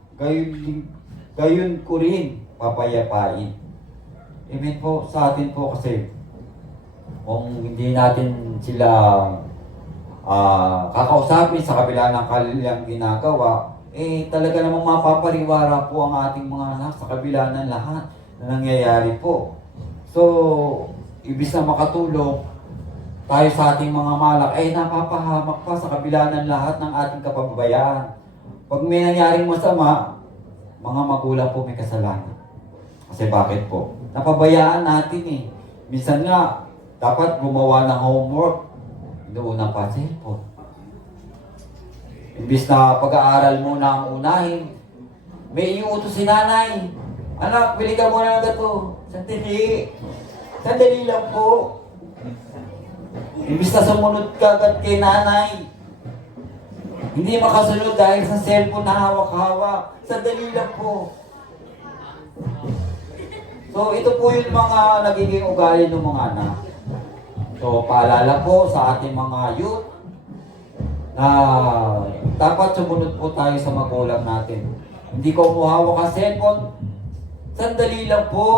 gayon ko rin papayapain. Amen po. Sa atin po kasi, kung hindi natin sila kakausapin sa kabila ng kanilang ginagawa, talaga namang mapapariwara po ang ating mga anak sa kabila ng lahat na nangyayari po. So, ibig na makatulong tayo sa ating mga malak, napapahamak pa sa kabila ng lahat ng ating kapabayaan. Pag may nangyaring masama, mga magulang po may kasalanan. Kasi bakit po? Napabayaan natin eh. Minsan nga, dapat gumawa ng homework. Inuuna pa cellphone. Imbis na pag-aaral muna ang unahin, may iutos si nanay. Anak, bili ka muna ng gato. Sandali. Sandali lang po. Imbis na sumunod ka agad kay nanay. Hindi makasunod dahil sa cellphone na hawak-hawak. Sandali lang po. So, ito po yung mga nagiging ugali ng mga anak. So, paalala po sa ating mga youth na dapat sumunod po tayo sa magulang natin. Hindi ko umuhawak ang cellphone. Sandali lang po.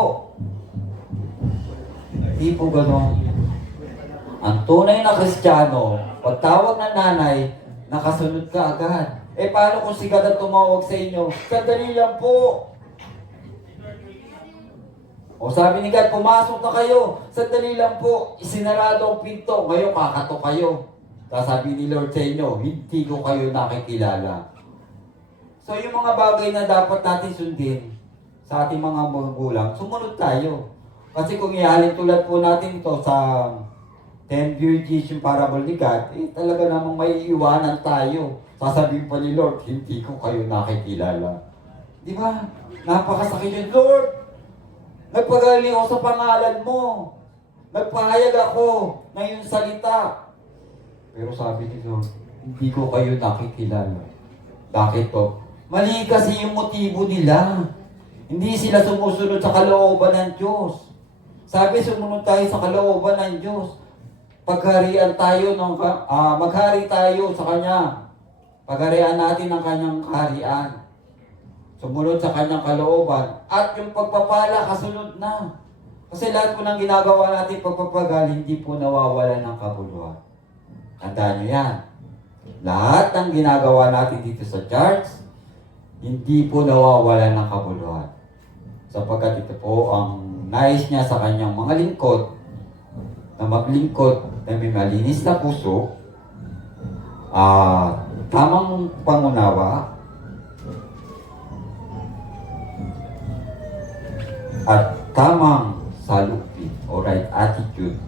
Hindi po gano'n. Ang tunay na Kristiyano, pagtawag ng nanay, nakasunod ka agad. Paano kung si God ang tumawag sa inyo? Sandali lang po. O sabi ni God, pumasok na kayo. Sandali lang po. Isinarado ang pinto. Ngayon kakato kayo. Tapos sabi ni Lord sa inyo, hindi ko kayo nakikilala. So yung mga bagay na dapat natin sundin sa ating mga magulang, sumunod tayo. Kasi kung ihalin tulad po natin ito sa 10 virgins yung parable ni God, talaga namang may iwanan tayo. Sasabihin pa ni Lord, hindi ko kayo nakikilala. Di ba? Napakasakit yun. Lord, nagpagaling ako sa pangalan mo. Nagpahayag ako ng iyong salita. Pero sabi ni Lord, hindi ko kayo nakikilala. Bakit to? Mali kasi yung motibo nila. Hindi sila sumusunod sa kalooban ng Diyos. Sabi, sumunod tayo sa kalooban ng Diyos. Pagharian tayo, maghari tayo sa Kanya. Pagharian natin ang Kanyang kaharian. Sumunod sa Kanyang kalooban. At yung pagpapala, kasunod na. Kasi lahat po ng ginagawa natin pagpapagal, hindi po nawawala ng kabuluhan. Tandaan nyo yan. Lahat ng ginagawa natin dito sa church, hindi po nawawala ng kabuluhan. Sapagkat ito po ang nais niya sa Kanyang mga lingkod, na maglingkod na may malinis na puso, tamang pangunawa, at tamang salupin o right attitude.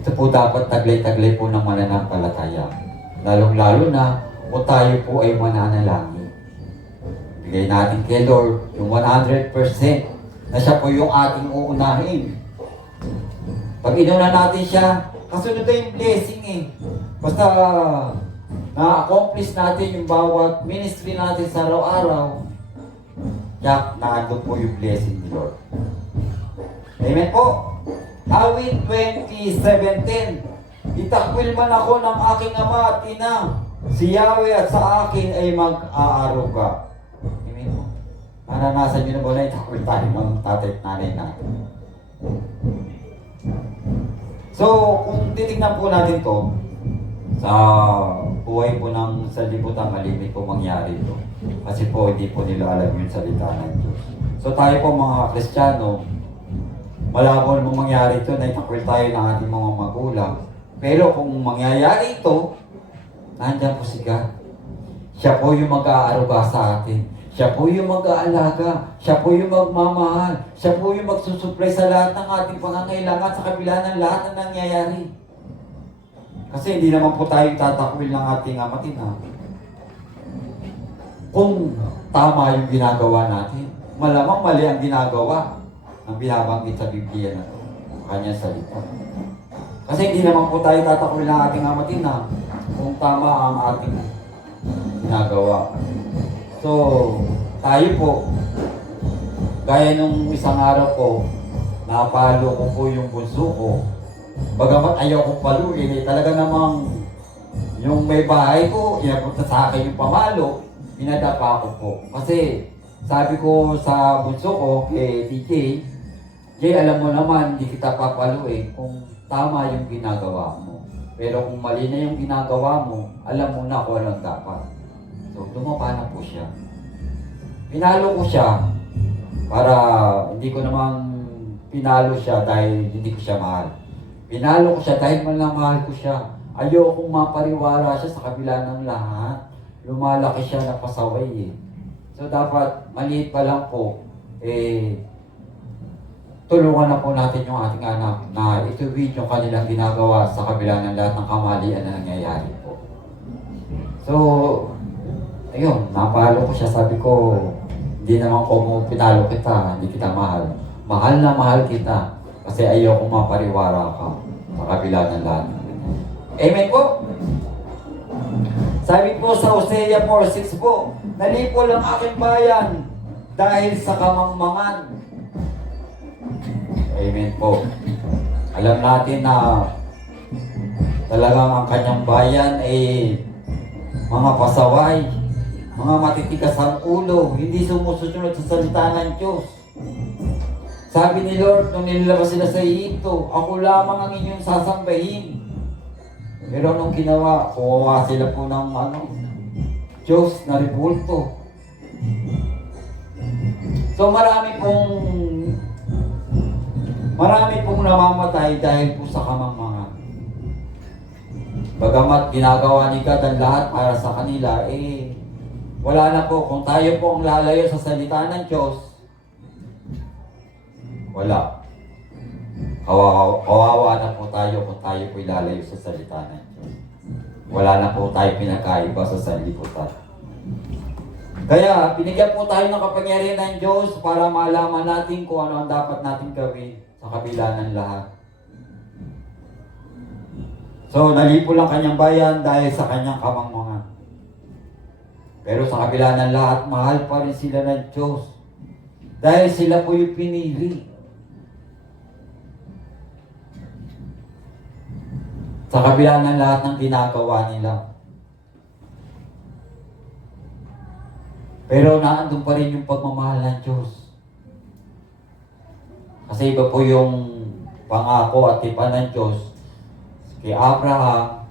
Ito po dapat taglay-taglay po ng mananampalataya. Lalong-lalo na kung tayo po ay mananalangin. Bigay natin kay Lord yung 100% na siya po yung ating uunahin. Pag inuna natin siya, kasunod na yung blessing eh. Basta na-accomplish natin yung bawat ministry natin sa araw-araw, naandun po yung blessing ni Lord. Amen po. Awit 20:17. Itakwil man ako ng aking ama at ina, si Yahweh at sa akin ay mag-aaruga. Amen po. Naranasan nyo na ba na itakwil tayo ng tatay at nanay natin? So, kung titignan po natin to sa buhay po ng sanlibutan, malimit po mangyari ito. Kasi po, hindi po nila alam yung salita ng Diyos. So, tayo po mga Kristiyano, malabo naman mangyari ito, naitakwil tayo ng ating mga magulang. Pero kung mangyayari ito, nandiyan po si God. Siya po yung mag-aaruga sa atin. Siya po yung mag-aalaga. Siya po yung magmamahal. Siya po yung magsusupply sa lahat ng ating pangangailangan sa kabila ng lahat na nangyayari. Kasi hindi naman po tayo tatakwil ng ating amatin ha. Kung tama yung ginagawa natin, malamang mali ang ginagawa ng binabanggit sa Biblia na ito. Kanyang salita. Kasi hindi naman po tayo tatakwil ng ating amatin ha, kung tama ang ating ginagawa. So, tayo po, gaya nung isang araw po, napalo ko po yung bunso ko Bagamat ayaw kong paluin, eh, talaga namang yung may bahay ko, inapunta sa akin yung pamalo, pinadapa ko po. Kasi sabi ko sa bunso ko, kay TJ, Jay, alam mo naman, hindi kita papaluin kung tama yung ginagawa mo. Pero kung mali na yung ginagawa mo, alam mo na kung anong dapat. So, dumapa na po siya. Pinalo ko siya para hindi ko naman pinalo siya dahil hindi ko siya mahal. Pinalo ko siya dahil mahal ko siya. Ayokong mapariwara siya sa kabila ng lahat. Lumalaki siya na pasaway eh. So dapat maliit pa lang po, tulungan na po natin yung ating anak na ituwid yung kanilang ginagawa sa kabila ng lahat ng kamalian na nangyayari po. So, ayun, napalo ko siya. Sabi ko, hindi naman ko pinalo kita, hindi kita mahal. Mahal na mahal kita kasi ayoko mapariwara ka sa kabila ng lahat. Amen po? Sabi po sa Hosea 4:6 po, nalipo ang aking bayan dahil sa kamangmangan. Amen po. Alam natin na talagang ang kanyang bayan ay mga pasaway, mga matitigas ang ulo, hindi sumusunod sa salita ng Diyos. Sabi ni Lord, nung nilabas sila sa Egypto, ako lamang ang inyong sasambahin. Pero nung ginawa, kuwawa sila po ng Diyos na ribulto. So marami pong namamatay dahil po sa kamangmangan. Bagamat ginagawa ni God ang lahat para sa kanila, wala na po. Kung tayo po ang lalayo sa salita ng Diyos, wala. Kawawa na po tayo kung tayo po ilalayo sa salita ng Diyos. Wala na po tayo pinakaiba sa sanlibutan. Kaya, binigyan po tayo ng kapangyarihan ng Diyos para malaman natin kung ano ang dapat natin gawin sa kabila ng lahat. So, nalipo lang kanyang bayan dahil sa kanyang kamangmangan. Pero sa kabila ng lahat, mahal pa rin sila ng Diyos. Dahil sila po yung pinili. Sa kabila ng lahat ng ginagawa nila. Pero naandun pa rin yung pagmamahal ng Diyos. Kasi iba po yung pangako at tipan ng Diyos kay Abraham,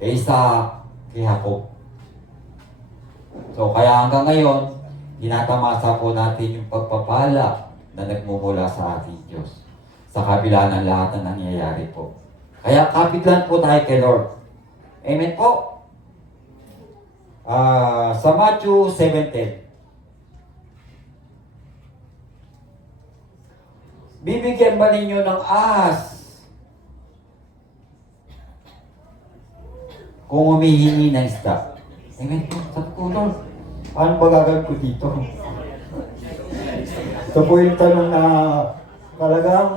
kay Isaac, kay Jacob. So kaya hanggang ngayon, tinatamasa po natin yung pagpapala na nagmumula sa ating Diyos. Sa kabila ng lahat na nangyayari po. Kaya kapit lang po tayo kay Lord. Amen po? Sa Matthew 7:10. Bibigyan ba ninyo ng ahas kung humihingi ng isda? Amen po. Sabi ko, Lord, paano ba gagawin ko dito? Ito po yung tanong na talagang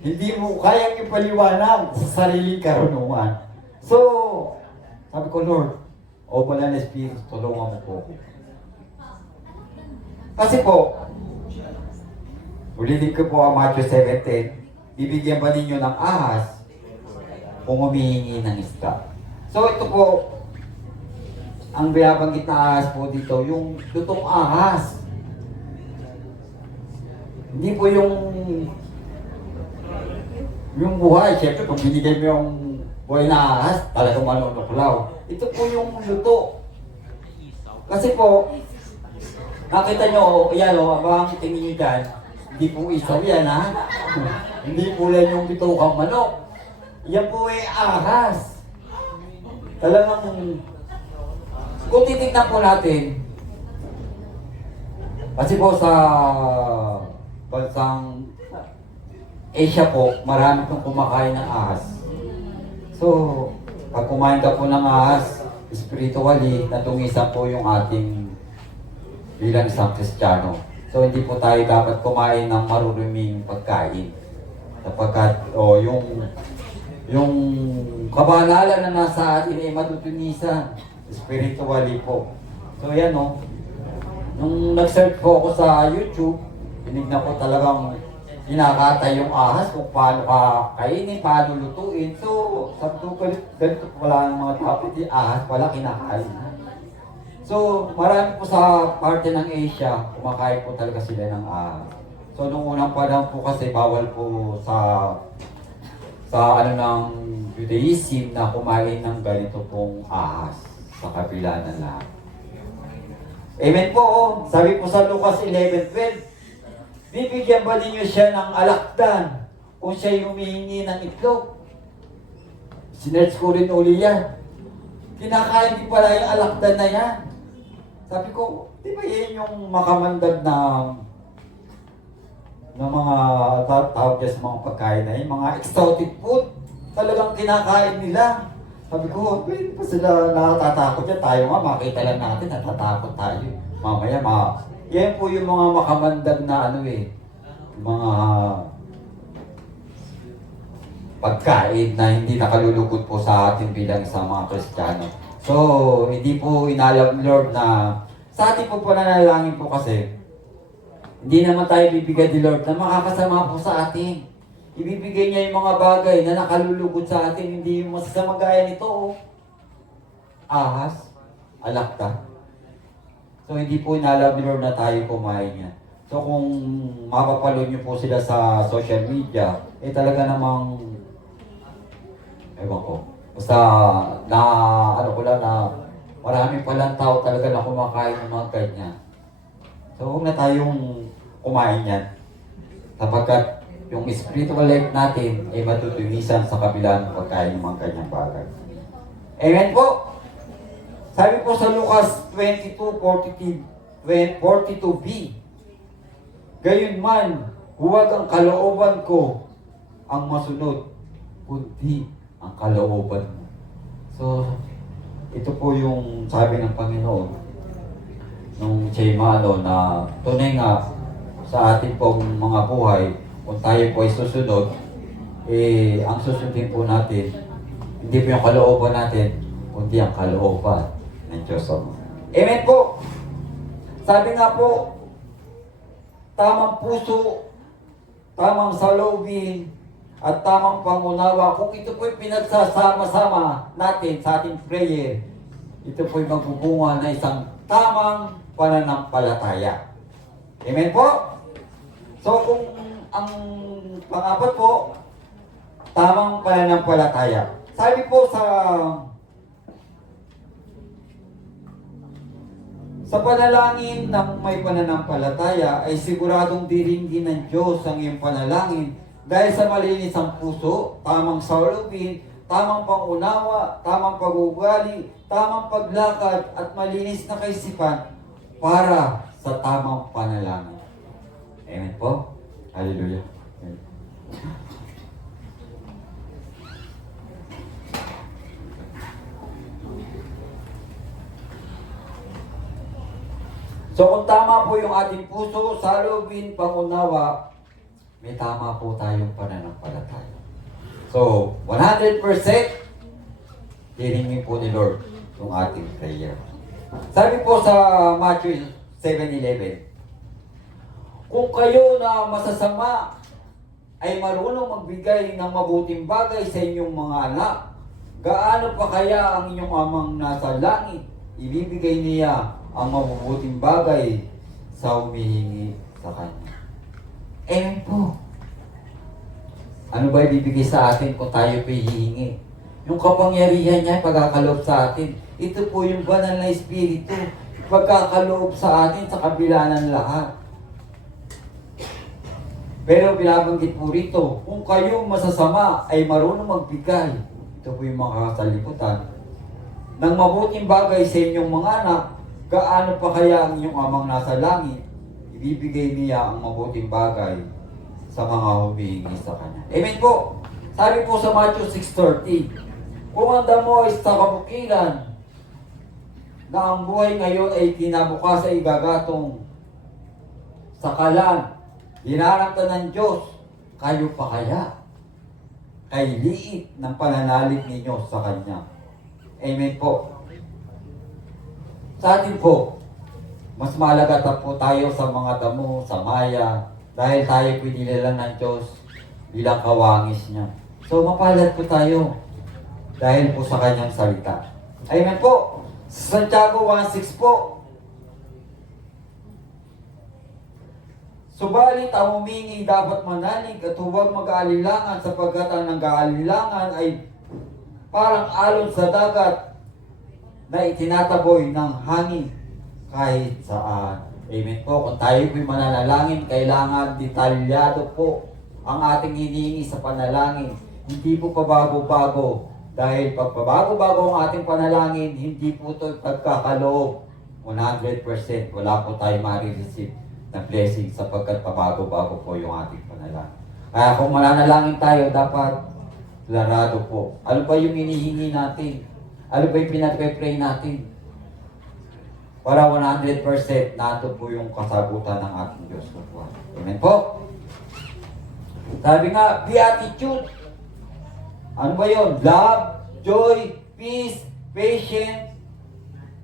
hindi mo kayang ipaliwanag sa sariling karunungan. So, sabi ko, Lord, o pala na Espiritu, tulungan mo po. Kasi po, ulitin ko po ang Matthew 7:10, bibigyan ba ninyo ng ahas kung humihingi ng isda? So ito po, ang binabanggit na ahas po dito, yung lutong ahas. Hindi po yung buhay. Siyempre, kung binigay mo yung buhay na ahas, talagang manunuklaw. Ito po yung luto. Kasi po, nakita nyo, yan o, abang tingin nyo dyan, hindi po isaw yan ha. Hindi po lang yung bitukang manok. Yan po ay ahas. Talagang, kung titignan po natin, kasi po sa bansang Asia po, marami pong kumakain ng ahas. So, pag kumain ka po ng ahas, spiritually, natungisan po yung ating bilang isang Kristiyano. So, hindi po tayo dapat kumain ng maruruming pagkain. Sapagkat, yung kabanalan na nasa atin ay matutunisan spiritually po. So, yan o. Nung nag-search po ako sa YouTube, tinignan ko talagang kinakatay yung ahas kung paano ka kainin, paano lutuin. So, sabi ko, ganito wala ng mga topic, di ahas pala kinakain. So, marami po sa parte ng Asia, kumakain po talaga sila ng ahas. So, nung unang panahon po kasi bawal po sa ano ng Judaism na kumain ng ganito pong ahas sa kabila ng lahat. Amen po. Oh. Sabi po sa Lucas 11:12, bibigyan ba ninyo siya ng alakdan kung siya humihingi ng itlog? Sinerch ko rin uli yan. Kinakain din pala yung alakdan na yan. Sabi ko, di ba yan yung makamandag na mga tawag dyan sa mga pagkain na yun, mga exotic food, talagang kinakain nila. Sabi ko, pwede pa sila nakatatakot yan. Tayo nga, makita lang natin, natatakot tayo. Mamaya, yan po yung mga makamandag na mga pagkain na hindi nakalulugod po sa atin bilang isang mga Kristiyano. So, hindi po inalam Lord na sa ating po pananalangin po kasi, hindi naman tayo bibigyan ni Lord na makakasama po sa atin. Ibibigay niya yung mga bagay na nakalulugod sa atin, hindi yung masasama gaya nito. Oh. Ahas, alakta. So hindi po inalam ni Lord na tayo kumain niya. So kung mapapalood niyo po sila sa social media, talaga namang, ewan ko, basta na, ko lang na marami palang tao talaga na kumakain ng mga ganyan. So huwag na tayong kumain yan. Sapagkat yung spiritual life natin ay matutunisan sa kabila ng pagkain ng mga kanyang bagay. Amen po! Sabi po sa Lucas 22:42b, gayunman, huwag ang kalooban ko ang masunod, kundi ang kalooban mo. So, ito po yung sabi ng Panginoon nung siya'y na tunay nga sa ating pong mga buhay, kung tayo po ay susunod, ang susundin po natin, hindi po yung kalooban natin, kundi ang kalooban ng Diyos. Amen po! Sabi nga po, tamang puso, tamang saloobin, at tamang pangunawa, kung ito po'y pinagsasama-sama natin sa ating prayer, ito po'y magbubunga na isang tamang pananampalataya. Amen po? So kung ang pang-apat po, tamang pananampalataya. Sabi po sa panalangin ng may pananampalataya ay siguradong diringgin ng Diyos ang iyong panalangin dahil sa malinis ang puso, tamang saloobin, tamang pangunawa, tamang pag-uugali, tamang paglakad at malinis na kaisipan para sa tamang panalangin. Amen po? Hallelujah. Amen. So kung tama po yung ating puso, saloobin, pangunawa, may tama po tayong pananampalataya. So, 100% hiringin po ni Lord yung ating prayer. Sabi po sa Matthew 7:11, kung kayo na masasama ay marunong magbigay ng mabuting bagay sa inyong mga anak, gaano pa kaya ang inyong amang nasa langit, ibibigay niya ang mabubuting bagay sa humihingi sa Kanya. Amen po. Ano ba ibibigay sa atin kung tayo pa hihingi? Yung kapangyarihan niya, pagkakaloob sa atin. Ito po yung banal na Espiritu, pagkakaloob sa atin sa kabila ng lahat. Pero binabanggit po rito, kung kayo masasama ay marunong magbigay, ito po yung mga kasalimutan, ng mabuting bagay sa inyong mga anak, gaano pa kaya ang inyong amang nasa langit, ibibigay niya ang mabuting bagay sa mga humihingi sa Kanya. Amen po! Sabi po sa Matthew 6:30, kung ang damo ay sa kabukilan, na ang buhay ngayon ay kinabukas ay gagatong sa kalan, dinarangtan ng Diyos, kayo pa kaya ay liit ng pananalig ninyo sa Kanya. Amen po. Sa atin po, mas malaga po tayo sa mga damo, sa maya, Dahil tayo po nilalang ng Diyos bilang kawangis niya. So mapalad po tayo dahil po sa kanyang salita. Amen po. Sa Santiago 1:6 po. Subalit ang humingi dapat manalig at huwag mag-aalilangan sapagkat ang nag-aalilangan ay parang alon sa dagat na itinataboy ng hangin kahit saan. Amen po. Kung tayo po'y mananalangin, kailangan detalyado po ang ating hinihingi sa panalangin. Hindi po pabago-bago. Dahil pag pabago-bago ang ating panalangin, hindi po ito pagkakaloob. 100%. Wala po tayo ma-receive na blessing sapagkat pabago-bago po yung ating panalangin. Kaya kung mananalangin tayo, dapat larado po. Ano ba yung hinihingi natin? Ano ba yung pinag-pray natin? Para 100% nato po yung kasagutan ng ating Diyos. Amen po? Sabi nga, beatitude. Ano ba yun? Love, joy, peace, patience,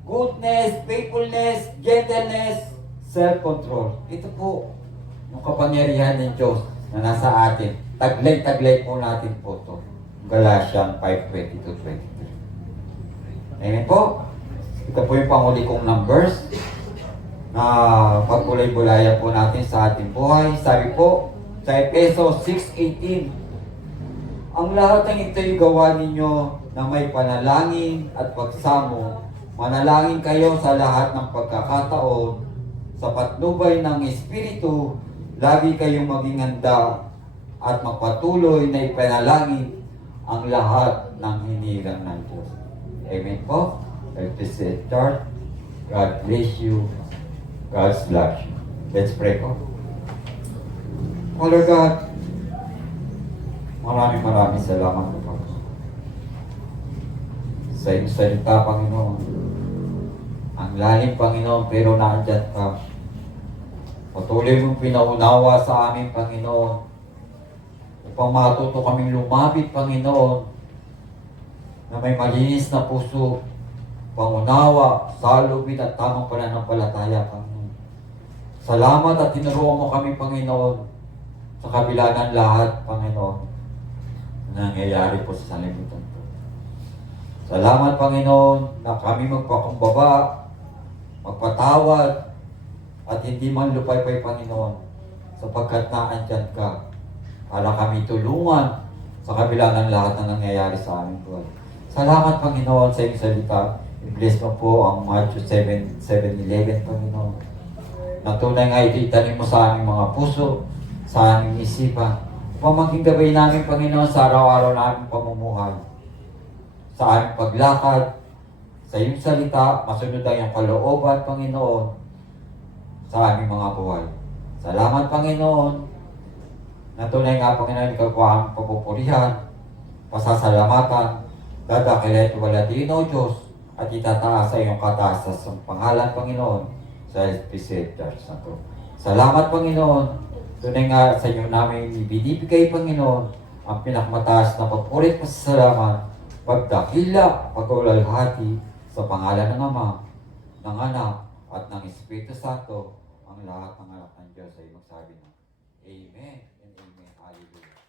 goodness, faithfulness, gentleness, self-control. Ito po yung kapangyarihan ng Diyos na nasa atin. Taglay-taglay po natin po ito. Galatians 5:20-23. Amen po? Ito po yung panghuli kong numbers na pagbulay-bulayan po natin sa ating buhay. Sabi po sa Efeso 6:18, ang lahat ng ito'y gawa ninyo na may panalangin at pagsamo. Manalangin kayo sa lahat ng pagkakataon. Sa patnubay ng Espiritu, lagi kayong maging handa at magpatuloy na ipanalangin ang lahat ng hinirang ng Diyos. Amen po? Let us start. God bless you. God's bless you. Let's pray po. Father God, maraming salamat po. Sa iyong salita, Panginoon. Ang lalim, Panginoon, pero naandyan ka. Patuloy mong pinaunawa sa amin, Panginoon. Upang matuto kaming lumapit, Panginoon, na may malinis na puso, pangunawa, salubin at tamang pananampalataya, Panginoon. Salamat at tinuruan mo kami, Panginoon, sa kabila ng lahat, Panginoon, na nangyayari po sa sanlibutan po. Salamat, Panginoon, na kami magpakumbaba, magpatawad, at hindi man lupay-pay, Panginoon, sapagkat naandyan ka para kami tulungan sa kabila ng lahat na nangyayari sa aming buhay. Salamat, Panginoon, sa iyong salita. I-bless mo po ang Matthew 7:11, Panginoon. Na tunay nga ito itanim mo sa aming mga puso, sa aming isipan, upang maging gabay namin, Panginoon, sa araw-araw na aming pamumuhay, sa aming paglakad, sa iyong salita, masunod ang iyong kalooban, Panginoon, sa aming mga buhay. Salamat, Panginoon, na tunay nga, Panginoon, ikaw po ang papupurihan, pasasalamatan, dadakilit walati o Diyos, at itataas sa iyong kataas sa pangalan, Panginoon, sa SPC Church na to. Salamat, Panginoon, tunay nga sa inyo namin ibinibigay, Panginoon, ang pinakamataas na papurit pasasalamat, pagdakila, pag-ulalhati, sa pangalan ng Ama, ng Anak, at ng Espiritu Santo, ang lahat ng anak ng Diyos ay magsabi na Amen and Amen. Hallelujah.